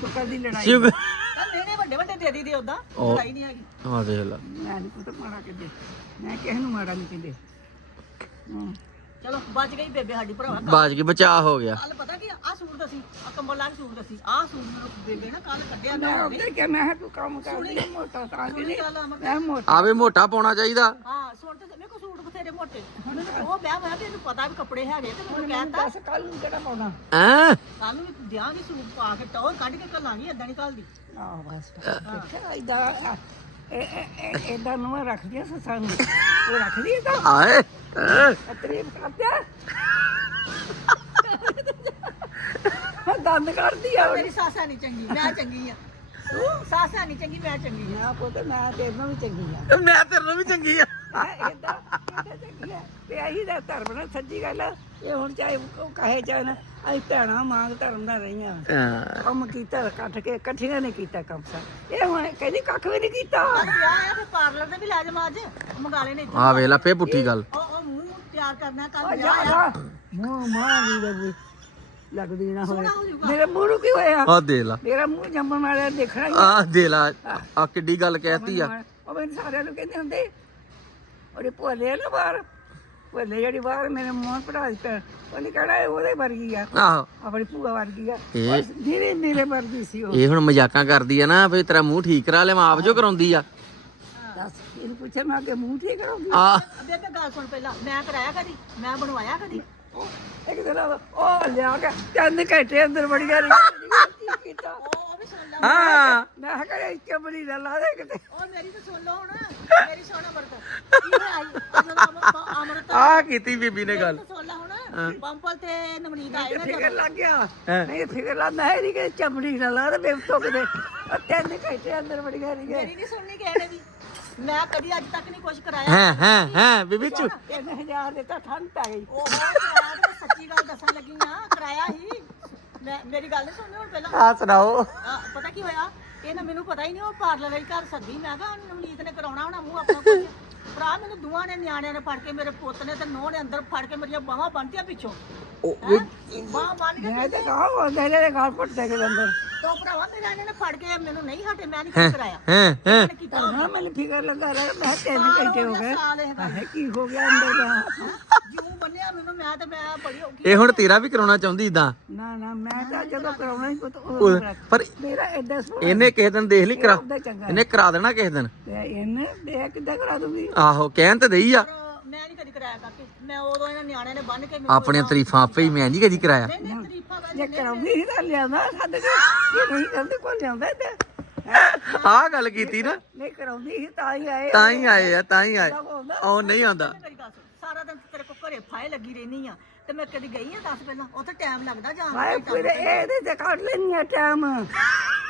Speaker 3: ਸ਼ੁਕਰ ਦੀ ਲੜਾਈ
Speaker 5: ਤਾਂ ਨੇੜੇ ਵੱਡੇ ਵੱਡੇ ਦੇ ਦੀ ਦੇ ਉਦਾਂ
Speaker 1: ਉਹ-
Speaker 5: ਲੜਾਈ ਨਹੀਂ ਹੈਗੀ।
Speaker 1: ਆ ਦੇਖ ਲਾ।
Speaker 3: ਮੈਂ ਨਹੀਂ ਪੁੱਤ ਮਾੜਾ ਕਿਤੇ ਮੈਂ ਕਿਸੇ ਨੂੰ ਮਾੜਾ ਨਹੀਂ ਕਹਿੰਦੇ। ਹਾਂ।
Speaker 5: ਚਲੋ ਬਚ ਗਈ ਬੇਬੇ ਸਾਡੀ ਭਰਾਵਾ
Speaker 1: ਬਾਜ ਕੇ ਬਚਾ ਹੋ ਗਿਆ।
Speaker 5: ਕੱਲ ਪਤਾ ਕੀ ਆ? ਸੂਟ ਦਸੀ ਆ ਕੰਬਲ ਲਾ ਕੇ ਸੂਟ ਦਸੀ ਆ ਸੂਟ ਮੈਨੂੰ ਬੇਬੇ ਨਾ ਕੱਲ ਕੱਢਿਆ
Speaker 3: ਮੈਂ
Speaker 5: ਨਾ
Speaker 3: ਉੱਤੇ ਕਿ ਮੈਂ ਕਿਹਾ ਤੂੰ ਕੰਮ ਕਰਦੀ ਆ ਮੋਟਾ ਤਾਂ ਕਿ ਨਹੀਂ ਮੈਂ ਮੋਟਾ
Speaker 1: ਆਵੇ ਮੋਟਾ ਪਾਉਣਾ ਚਾਹੀਦਾ।
Speaker 5: ਹਾਂ ਸੁਣ ਤੇ ਮੇਰੇ ਕੋ ਸੂਟ ਬਥੇਰੇ ਮੋਟੇ। ਹੁਣ ਉਹ ਵਿਆਹ ਹੋਇਆ ਤੇ ਇਹਨੂੰ ਪਤਾ ਵੀ ਕੱਪੜੇ ਹੈਗੇ ਤੇ ਮੈਨੂੰ ਕਹਿੰਦਾ
Speaker 3: ਦੱਸ ਕੱਲ ਨੂੰ ਕਿਹੜਾ ਪਾਉਣਾ?
Speaker 1: ਐ
Speaker 5: ਕੱਲ ਨੂੰ ਵੀ ਦਿਆਂਗੀ ਸੂਟ ਪਾ ਕੇ ਟੌਰ ਕੱਢ ਕੇ ਕੱਲਾਂਗੀ ਏਦਾਂ ਨਹੀਂ ਕੱਲਦੀ
Speaker 3: ਆਹ ਬਸ ਦੇਖਿਆ ਇਦਾਂ ਇਦਾਂ ਨੂੰ ਰੱਖਦੀਆਂ ਸੱਸਾਂ ਨੂੰ। ਉਹ ਰੱਖਦੀ ਇਦਾਂ
Speaker 1: ਆਏ ਐ,
Speaker 3: ਤਰੀਫ ਕਰਦਿਆ ਦੰਦ ਕਰਦੀ ਆ
Speaker 5: ਮੇਰੀ ਸਾਸਾ ਨਹੀਂ ਚੰਗੀ ਮੈਂ ਚੰਗੀ ਆ। ਤੂੰ? ਸਾਸਾ ਨਹੀਂ ਚੰਗੀ ਮੈਂ ਚੰਗੀ ਆ।
Speaker 3: ਮੈਂ ਪੁੱਤ ਮੈਂ ਤੇਰੇ ਨਾਲ ਵੀ ਚੰਗੀ ਆ।
Speaker 1: ਮੈਂ ਤੇਰੇ ਨਾਲ ਵੀ ਚੰਗੀ ਆ।
Speaker 3: ਇਦਾਂ ਇਦਾਂ ਚੰਗੀ ਆ। ਤੇ ਇਹੀ ਦਾ ਧਰਮ ਨਾਲ ਸੱਚੀ ਗੱਲ ਆ। ਇਹ ਹੁਣ ਚਾਹੇ ਉਹ ਕਹੇ ਚਾਹੇ ਨਾ ਅਸੀਂ ਭੈਣਾਂ ਮੰਗ ਧਰਮ ਦਾ ਰਹੀਆਂ।
Speaker 1: ਹਾਂ।
Speaker 3: ਕੰਮ ਕੀਤਾ ਇਕੱਠ ਕੇ ਇਕੱਠੀਆਂ ਨੇ ਕੀਤਾ ਕੰਮ ਸਾ। ਇਹ ਹੁਣ ਕਹਿੰਦੀ ਕੱਖ ਵੀ ਨਹੀਂ ਕੀਤਾ।
Speaker 5: ਕੱਲ ਵਿਆਹ ਆ ਤੇ ਪਾਰਲਰ ਤੇ ਵੀ ਲੈ ਜਾਵਾਂ ਅੱਜ। ਮੰਗਾ ਲੈਣੇ ਇੱਥੇ।
Speaker 1: ਆ ਵੇਖ ਲਾ ਫੇ ਪੁੱਠੀ ਗੱਲ।
Speaker 5: ਉਹ ਉਹ ਮੂੰਹ ਤਿਆਰ ਕਰਨਾ ਕੱਲ
Speaker 3: ਆ
Speaker 5: ਵਿਆਹ
Speaker 3: ਜਾ
Speaker 5: ਆ।
Speaker 3: ਜਾ ਮੂੰਹ ਮਾਂ ਦੀ ਲੱਗਦੀ ਲੱਗਦੀ ਨਾ ਹੋਵੇ ਮੇਰੇ ਮੂੰਹ ਨੂੰ ਕੀ ਹੋਇਆ?
Speaker 1: ਆ ਦੇ ਲਾ।
Speaker 3: ਮੇਰਾ ਮੂੰਹ ਜੰਮਣ ਵਾਲਾ ਦੇਖਣਾ ਹੀ
Speaker 1: ਆ। ਦੇ ਲਾ ਆ ਕਿੱਡੀ ਗੱਲ ਕਹਿਤੀ ਆ।
Speaker 3: ਉਹ ਮੈਨੂੰ ਸਾਰਿਆਂ ਨੂੰ ਕਹਿੰਦੇ ਹੁੰਦੇ ਉਹਦੇ ਭੋਲੇ ਨਾ ਬਾਹਰ। ਭੋਲੇ ਜਿਹੜੀ ਬਾਹਰ ਮੇਰੇ ਮੂੰਹ ਪੜਾ ਦਿੱਤਾ। ਉਹਨੇ ਕਹਿਣਾ ਇਹ ਉਹਦੇ ਵਰਗੀ ਆ।
Speaker 1: ਆਹੋ।
Speaker 3: ਆਪਣੀ ਭੂਆ ਵਰਗੀ ਆ।
Speaker 1: ਇਹ
Speaker 3: ਜਿਹੜੇ ਮੇਰੇ ਵਰਗੀ ਸੀ ਉਹ।
Speaker 1: ਇਹ ਹੁਣ ਮਜ਼ਾਕਾਂ ਕਰਦੀ ਆ ਨਾ ਫੇ ਤੇਰਾ ਮੂੰਹ ਠੀਕ ਕਰਾ ਲੈ ਆਪ ਜੋ ਕਰਾਉਂਦੀ ਆ।
Speaker 3: ਦੱਸ ਇਹਨੂੰ ਪੁੱਛਿਆ ਮੈਂ ਕਿ ਮੂੰਹ ਠੀਕ ਕਰਾਉਂਗੀ
Speaker 1: ਆ?
Speaker 5: ਬੇਬੇ ਗੱਲ ਸੁਣ ਪਹਿਲਾਂ ਮੈਂ ਕਰਾਇਆ ਕਦੀ? ਮੈਂ ਬਣਵਾਇਆ ਕਦੀ?
Speaker 3: ਇੱਕ ਦਿਨ ਉਹ ਲਿਆ ਕੇ ਚੰਦ ਘੰਟੇ ਅੰਦਰ ਵੜ ਗਿਆ ਕੀ ਕੀਤਾ?
Speaker 5: ਉਹ ਉਹ ਵੀ ਸੁਣ ਲੈ
Speaker 1: ਹਾਂ
Speaker 3: ਮੈਂ ਕਿਹਾ ਇੱਕੇ ਬੜੀ ਨਾ ਲਾ ਦੇ ਕਿਤੇ
Speaker 5: ਉਹ ਮੇਰੀ ਤਾਂ ਸੁਣ ਲਓ ਹੁਣ ਮੇਰੀ ਸੁਣ ਅਮਰਤ। ਹੋਇਆ ਸੀ? ਜਦੋਂ ਅਮ- ਅਮਰਤ
Speaker 1: ਆ ਕੀਤੀ ਬੀਬੀ ਨੇ ਗੱਲ।
Speaker 5: ਸੁਣ ਲੈ ਹੁਣ ਪੰਪਲ ਤੇ ਨਵਨੀਤ ਆਏ ਨਾ
Speaker 3: ਫਿਕਰ ਲੱਗ ਗਿਆ।
Speaker 1: ਹੈਂ।
Speaker 3: ਨਹੀਂ ਫਿਕਰ ਲੱਗ ਮੈਂ ਨਹੀਂ ਕਿ ਚਮੜੀ ਨਾ ਲਾ ਤੇ ਬੇਵਤੋ ਕਿਤੇ। ਉਹ ਤਿੰਨ ਘੰਟੇ ਅੰਦਰ ਵੜ ਗਿਆ ਨਹੀਂ
Speaker 5: ਮੇਰੀ ਨਹੀਂ ਸੁਣਨੀ ਕਿਸੇ ਨੇ ਵੀ। ਮੈਂ ਕਦੀ ਅੱਜ ਤੱਕ ਨਹੀਂ ਕੁਝ ਕਰਾਇਆ।
Speaker 1: ਹੈ ਹੈ ਹੈ ਬੀਬੀ ਚੁ
Speaker 3: ਤਿੰਨ ਹਜ਼ਾਰ ਦੇ ਤਾਂ ਠੰਡ ਪੈ ਗਈ।
Speaker 5: ਉਹ ਤੇ ਮੈਂ ਸੱਚੀ ਗੱਲ ਦੱਸਣ ਲੱਗੀ ਆ ਕਰਾਇਆ ਹੀ। ਮੈਂ ਮੇਰੀ ਗੱਲ ਨਹੀਂ ਸੁਣਨੀ ਹੁਣ ਪਹਿਲਾਂ?
Speaker 1: ਆ ਸੁਣਾਓ।
Speaker 5: ਆ, ਪਤਾ ਕੀ ਹੋਇਆ? ਇਹ ਨਾ ਮੈਨੂੰ ਪਤਾ ਹੀ ਨਹੀਂ ਉਹ ਪਾਰਲਰ ਵਾਲੀ ਘਰ ਸੱਦੀ। ਮੈਂ ਕਿਹਾ ਨਵਨੀਤ ਨੇ ਕਰਾਉਣਾ ਹੋਣਾ ਮੂੰਹ ਆਪਣਾ ਕੁਝ ਭਰਾ ਮੈਨੂੰ ਦੋਵਾਂ ਨੇ ਨਿਆਣਿਆਂ ਨੇ ਫੜ ਕੇ ਮੇਰੇ ਪੁੱਤ ਨੇ ਤੇ ਨੋਹ ਨੇ ਅੰਦਰ ਫੜ ਕੇ ਮੇਰੀਆਂ ਬਾਹਾਂ ਬੰਨਤੀਆਂ ਪਿੱਛੋਂ। ਬਾਹ ਬੰਨ ਕੇ
Speaker 3: ਮੈਂ ਤਾਂ ਕਹਾਂ ਉਹ ਤੇਰੇ ਦੇ ਗਾਲ ਘੁੱਟ ਕੇ ਅੰਦਰ।
Speaker 5: ਤੋ ਭਰਾਵਾ ਮੇਰਾ ਇਹਨਾਂ ਨੇ ਫੜ ਕੇ ਮੈਨੂੰ ਨਹੀਂ ਹਟੇ ਮੈਂ ਨਹੀਂ ਕੀ ਕਰਾਇਆ।
Speaker 1: ਹੈ ਹੈ।
Speaker 5: ਇਹਨੇ ਕੀਤਾ?
Speaker 3: ਹਾਂ ਮੈਨੂੰ ਫਿਕਰ ਲੱਗਾ ਰਿਹਾ ਮੈਂ ਤਿੰਨ ਘੰਟੇ ਹੋ ਗਏ।
Speaker 5: ਸਾਲ ਇਹ
Speaker 3: ਆਹੇ ਕੀ ਹੋ ਗਿਆ ਅੰਦਰ ਦਾ।
Speaker 5: ਮੈਨੂੰ ਮੈਂ ਤੇ ਮੈਂ ਬੜੀ ਔਖੀ
Speaker 1: ਇਹ ਹੁਣ ਤੇਰਾ ਵੀ ਕਰਾਉਣਾ ਚਾਹੁੰਦੀ ਇਦਾਂ
Speaker 3: ਨਾ ਨਾ ਮੈਂ ਤਾਂ ਜਦੋਂ ਕਰਾਉਣਾ। ਹੀ ਪੁੱਤ ਕਰਾ-
Speaker 1: ਪਰ
Speaker 3: ਮੇਰਾ ਐਡਾ
Speaker 1: ਇਹਨੇ ਕਿਸੇ ਦਿਨ ਦੇਖ ਲਈ ਕਰਾ
Speaker 3: ਉਹਦਾ ਚੰਗਾ
Speaker 1: ਇਹਨੇ ਕਰਾ ਦੇਣਾ ਕਿਸੇ ਦਿਨ?
Speaker 3: ਤੇ ਇਹਨੇ ਦੇ ਕਿੱਦਾਂ ਕਰਾ ਦੂਗੀ।
Speaker 1: ਆਹੋ ਕਹਿਣ ਤੇ ਦੇਈ ਆ।
Speaker 5: ਪਰ ਮੈਂ ਨਹੀਂ ਕਦੀ ਕਰਾਇਆ ਕਾਕੇ। ਮੈਂ ਉਦੋਂ ਇਹਨਾਂ ਨਿਆਣਿਆਂ ਨੇ ਬੰਨ ਕੇ ਮੈਨੂੰ
Speaker 1: ਆਪਣੀਆਂ ਤਾਰੀਫਾਂ ਆਪੇ ਹੀ ਮੈਂ ਨਹੀਂ ਕਦੀ ਕਰਾਇਆ।
Speaker 5: ਨਹੀਂ ਤਰੀਫਾਂ
Speaker 3: ਜੇ ਕਰਾਉਂਦੀ ਸੀ ਤਾਂ ਲਿਆਂਦਾ ਸਾਡੇ ਕੋਲ। ਜੇ ਨਹੀਂ ਕਰਦੀ ਕੋਈ ਲਿਆਉਂਦਾ ਇੱਥੇ
Speaker 1: ਆਹ ਗੱਲ ਕੀਤੀ ਨਾ।
Speaker 3: ਨਹੀਂ ਕਰਾਉਂਦੀ ਸੀ ਤਾਂ ਹੀ ਆਏ।
Speaker 1: ਤਾਂ ਹੀ ਆਏ ਆ ਤਾਂ ਹੀ ਆਏ।
Speaker 3: ਆਉਂਦਾ
Speaker 1: ਉਹ ਨਹੀਂ ਆਉਂਦਾ
Speaker 5: ਮੇਰੀ ਗੱਲ ਸੁਣ, ਸਾਰਾ ਦਿਨ ਤੇਰੇ ਕੋ ਘਰੇ ਫਾਇ ਲੱਗੀ ਰਹਿਨੀ ਆ। ਤੇ ਮੈਂ ਕਦੀ ਗਈ ਆ ਦੱਸ ਪਹਿਲਾਂ? ਉੱਥੇ ਟਾਈਮ ਲੱਗਦਾ ਜਾਣ
Speaker 3: ਹਾਏ ਫਿਰ ਇਹਦੇ ਤੇ ਕੱਢ ਲੈਣੀ ਆ ਟਾਈਮ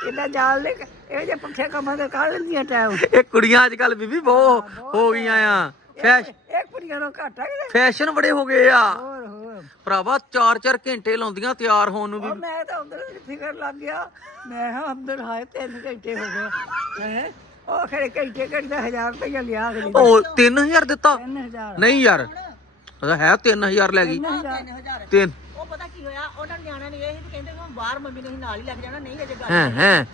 Speaker 3: ਇਹਦਾ ਜਾਲ ਕੇ- ਇਹ ਜੇ ਪੁੱਠੇ ਕੰਮਾਂ ਤੇ ਕੱਢ ਲੈਂਦੀ ਆ ਟਾਈਮ
Speaker 1: ਇਹ ਕੁੜੀਆਂ ਅੱਜ ਕੱਲ ਬੀਬੀ ਬਹੁਤ ਹੋ ਗਈਆਂ ਆ। ਫੈਸ਼
Speaker 3: ਇੱਕ ਕੁੜੀਆਂ ਨੂੰ ਘੱਟ ਆ ਕਿਤੇ।
Speaker 1: ਫੈਸ਼ਨ ਬੜੇ ਹੋ ਗਏ ਆ।
Speaker 3: ਹੋਰ ਹੋਰ।
Speaker 1: ਭਰਾਵਾ 4-4 ਘੰਟੇ ਲਾਉਂਦੀਆਂ ਤਿਆਰ ਹੋਣ ਨੂੰ ਵੀ।
Speaker 3: ਮੈਂ ਤਾਂ ਉਧਰ ਫਿਕਰ ਲੱਗ ਗਿਆ। ਮੈਂ ਹਾਂ ਅੰਦਰ ਹਾਏ ਤਿੰਨ ਘੰਟੇ ਹੋ ਗਏ। ਹੈ? ਉਹ ਖੜੇ ਘੰਟੇ ਘੰਟੇ 1000 ਰੁਪਏ ਲਿਆ ਅਗਲੀ
Speaker 1: ਉਹ 3000 ਦਿੱਤਾ?
Speaker 3: 3000
Speaker 1: ਨਹੀਂ ਯਾਰ ਉਹਦਾ ਹੈ 3000 ਲੈ ਗਈ।
Speaker 5: 3000
Speaker 1: ਤਿੰਨ
Speaker 5: ਉਹ ਪਤਾ ਕੀ ਹੋਇਆ ਉਹਨਾਂ ਨਿਆਣਿਆਂ ਨੇ ਇਹ ਵੀ ਕਹਿੰਦੇ ਕਿ ਬਾਹਰ ਮੰਮੀ ਨੇ ਹੀ ਨਾਲ ਹੀ ਲੱਗ ਜਾਣਾ ਨਹੀਂ ਅਜੇ ਗੱਲ
Speaker 1: ਹੈ ਹੈ।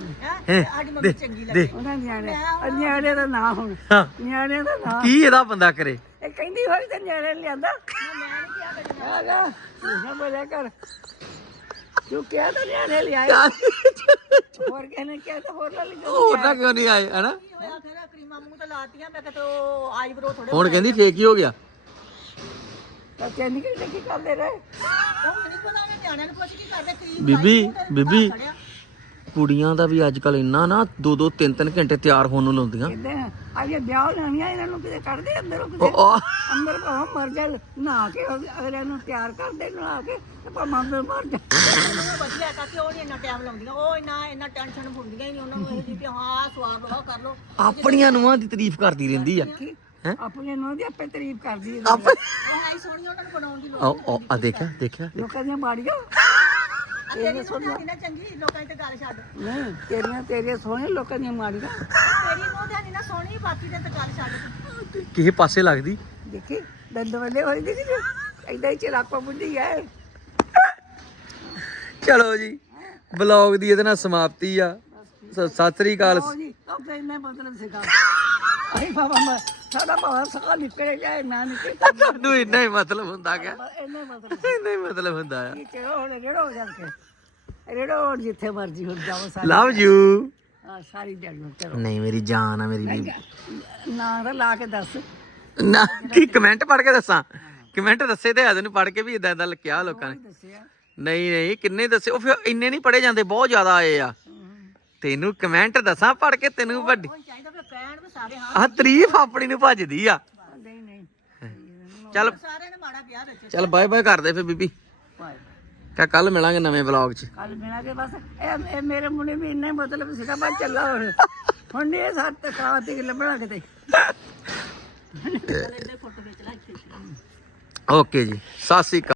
Speaker 5: ਹੈ ਸਾਡੀ ਮੰਮੀ ਚੰਗੀ ਲੱਗੇ।
Speaker 3: ਉਹਨਾਂ ਨਿਆਣੇ ਨਿਆਣੇ ਦਾ ਨਾਂ ਹੁਣ।
Speaker 1: ਹਾਂ।
Speaker 3: ਨਿਆਣੇ ਦਾ ਨਾਂ।
Speaker 1: ਕੀ ਇਹਦਾ ਬੰਦਾ ਕਰੇ?
Speaker 3: ਇਹ ਕਹਿੰਦੀ ਹੋਈ ਤੇ ਨਿਆਣੇ ਨੇ ਲਿਆਂਦਾ।
Speaker 5: ਮੈਂ ਨਹੀਂ ਕਿਹਾ ਕਦੀ
Speaker 3: ਆ ਜਾ ਤੂੰ ਨਾ ਬੋਲਿਆ ਕਰ। ਤੂੰ ਕਿਹਾ ਤਾਂ ਨਿਆਣੇ ਲਿਆਏ। ਹੋਰ ਕਹਿੰਦੇ ਕਿਹਾ ਤਾਂ ਹੋਰ ਲੈ ਲਈ
Speaker 1: ਹੋਰ ਨਾ ਕਿਉਂ ਨਹੀਂ ਆਏ ਹਨਾ?
Speaker 5: ਹੋਇਆ ਫਿਰ? ਕਰੀਮਾਂ ਮੂੰਹ ਤੇ ਲਾਤੀਆਂ ਮੈਂ ਕਿਹਾ ਤੋ ਆਈਬ੍ਰੋ ਥੋੜੇ
Speaker 1: ਹੁਣ ਕਹਿੰਦੀ ਫੇਕ ਹੀ ਹੋ ਗਿਆ।
Speaker 3: ਤਾਂ ਕਹਿੰਦੀ ਕਿ ਕੀ ਕਰਦੇ ਰਹੇ
Speaker 5: ਉਹ ਮੈਨੂੰ ਨਹੀਂ ਪਤਾ ਉਹਨੇ ਨਿਆਣਿਆਂ ਨੂੰ ਪੁੱਛ ਕੀ ਕਰਦੇ ਕਰੀਮ
Speaker 1: ਬੀਬੀ ਬੀਬੀ। ਕੁੜੀਆਂ ਦਾ ਵੀ ਅੱਜ ਕੱਲ ਇੰਨਾ ਨਾ 2-2 3-3 ਘੰਟੇ ਤਿਆਰ ਹੋਣ ਨੂੰ ਲਾਉਂਦੀਆਂ।
Speaker 3: ਕਹਿੰਦੇ ਆ ਇਹ ਵਿਆਹ ਲੈਣੀਆਂ ਇਹਨਾਂ ਨੂੰ ਕਿਤੇ ਕੱਢਦੇ ਅੰਦਰੋਂ ਕਿਤੇ?
Speaker 1: ਉਹ ਉਹ
Speaker 3: ਅੰਦਰ ਭਾਵੇਂ ਮਰ ਜਾ ਨਹਾ ਕੇ ਉਹ ਅਗਲੇ ਨੂੰ ਤਿਆਰ ਕਰਦੇ ਨਹਾ ਕੇ ਤੇ ਭਾਵੇਂ ਅੰਦਰ ਮਰ ਜਾ
Speaker 5: ਉਹ ਵਧੀਆ ਕਾਕੇ ਉਹ ਨਹੀਂ ਇੰਨਾ ਟਾਈਮ ਲਾਉਂਦੀਆਂ ਉਹ ਇੰਨਾ ਇੰਨਾ ਟੈਨਸ਼ਨ ਹੁੰਦੀਆਂ ਹੀ ਨਹੀਂ ਉਹਨਾਂ ਨੂੰ ਇਹ ਜੀ ਕਿ ਹਾਂ ਸਵਾਦ ਲਓ ਕਰ ਲਓ।
Speaker 1: ਆਪਣੀਆਂ ਨੂੰਹਾਂ ਦੀ ਤਾਰੀਫ ਕਰਦੀ ਰਹਿੰਦੀ ਆ। ਹੈਂ?
Speaker 3: ਆਪਣੇ ਨੂੰ ਦੀ ਆਪੇ ਤਾਰੀਫ ਕਰਦੀ ਹੈ
Speaker 1: ਆਪੇ
Speaker 5: ਉਹ ਆਈ ਸੋਹਣੀ ਉਹਨਾਂ ਨੂੰ ਬਣਾਉਣ ਦੀ ਲੋੜ
Speaker 1: ਉਹ ਉਹ, ਆ ਦੇਖਿਆ ਦੇਖਿਆ
Speaker 3: ਲੋਕਾਂ ਦੀਆਂ ਬਾੜੀਆਂ
Speaker 5: ਆ ਤੇਰੀ ਨੂੰ ਨਾ ਚੰਗੀ ਲੋਕਾਂ ਦੀ ਤੇ ਗੱਲ ਛੱਡ।
Speaker 3: ਨਹੀਂ ਤੇਰੀਆਂ ਤੇਰੀਆਂ ਸੋਹਣੇ ਲੋਕਾਂ ਦੀਆਂ ਮਾੜੀਆਂ।
Speaker 5: ਤੇਰੀ ਨੂੰ ਤੇ ਨਾ ਸੋਹਣੀ ਬਾਕੀ ਦੇ ਤੇ ਗੱਲ ਛੱਡ।
Speaker 1: ਕਿਸੇ ਪਾਸੇ ਲੱਗਦੀ?
Speaker 3: ਦੇਖੀ ਦੰਦ ਵੱਲੇ ਹੋਈ ਦੀ ਕਿ ਐਦਾਂ ਹੀ ਚਲਾਕੋ ਬੁੱਢੀ ਐ।
Speaker 1: ਚਲੋ ਜੀ ਬਲੌਗ ਦੀ ਇਹਦੇ ਨਾਲ ਸਮਾਪਤੀ ਆ। ਸ- ਸਤਿ ਸ੍ਰੀ ਅਕਾਲ
Speaker 3: ਉਹ ਜੀ ਉਹ ਤੇ ਮਤਲਬ ਸੀਗਾ। ਅਰੇ ਬਾਬਾ ਮੈਂ ਸਾਡਾ ਬਾਬਾ ਸਕਾ ਨਿਕਲੇ ਜਾਏ ਨਾ ਨਿਕਲੇ ਤਾਂ
Speaker 1: ਤੁਹਾਨੂੰ ਇੰਨਾ ਹੀ ਮਤਲਬ ਹੁੰਦਾ ਕਿ
Speaker 3: ਇੰਨਾ ਮਤਲਬ
Speaker 1: ਇੰਨਾ ਹੀ ਮਤਲਬ ਹੁੰਦਾ ਆ।
Speaker 3: ਕੀ ਚਲੋ ਹੁਣ ਰੇੜੋ ਜਾ ਕੇ ਰੇੜੋ ਹੁਣ ਜਿੱਥੇ ਮਰਜ਼ੀ ਹੁਣ ਜਾਓ ਸਾਰੇ।
Speaker 1: Love you.
Speaker 3: ਹਾਂ, ਸਾਰੀ ਦਿਹਾੜੀ ਹੁਣ ਚਲੋ।
Speaker 1: ਨਹੀਂ ਮੇਰੀ ਜਾਨ ਆ ਮੇਰੀ ਬੀਬੀ
Speaker 3: ਨਾਂ ਤਾਂ ਲਾ ਕੇ ਦੱਸ।
Speaker 1: ਨਾ ਕੀ ਕਮੈਂਟ ਪੜ੍ਹ ਕੇ ਦੱਸਾਂ? ਕਮੈਂਟ ਦੱਸੇ ਤੇ ਆ ਤੈਨੂੰ ਪੜ੍ਹ ਕੇ ਵੀ ਇਦਾਂ ਇਦਾਂ ਕਿਹਾ ਲੋਕਾਂ ਨੇ।
Speaker 3: ਦੱਸਿਆ।
Speaker 1: ਨਹੀਂ ਨਹੀਂ ਕਿੰਨੇ ਦੱਸੇ? ਉਹ ਫਿਰ ਇੰਨੇ ਨਹੀਂ ਪੜੇ ਜਾਂਦੇ ਬਹੁਤ ਜ਼ਿਆਦਾ ਆਏ ਆ। ਤੈਨੂੰ ਕਮੈਂਟ ਦੱਸਾਂ ਪੜ੍ਹ ਕੇ ਤੈਨੂੰ ਵੱਡੀ?
Speaker 5: ਕੋਈ ਚਾਹੀਦਾ ਫਿਰ ਕਹਿਣ ਵੀ ਸਾਰੇ ਹਾਂ
Speaker 1: ਆ ਤਾਰੀਫ ਆਪਣੀ ਨੂੰ ਭੱਜਦੀ ਆ।
Speaker 3: ਨਹੀਂ ਨਹੀਂ।
Speaker 1: ਚੱਲ।
Speaker 5: ਸਾਰਿਆਂ ਨੇ ਮਾੜਾ ਕਿਹਾ ਵਿੱਚ।
Speaker 1: ਚੱਲ ਬਾਏ ਬਾਏ ਕਰਦੇ ਫਿਰ ਬੀਬੀ। ਕਾ ਕੱਲ ਮਿਲਾਂਗੇ ਨਵੇਂ ਬਲੌਗ 'ਚ?
Speaker 3: ਕੱਲ ਮਿਲਾਂਗੇ ਬਸ। ਇਹ ਇਹ ਮੇਰੇ ਮੁੰਡੇ ਵੀ ਇੰਨਾ ਹੀ ਮਤਲਬ ਸੀਗਾ ਬਸ ਚੱਲਾ ਹੁਣ। ਹੁਣ ਨਹੀਂ ਇਹ ਸੱਤ ਤੇ ਲੱਭਣਾ ਕਿਤੇ।
Speaker 1: ਓਕੇ ਜੀ ਸਤਿ ਸ੍ਰੀ ਅਕਾਲ।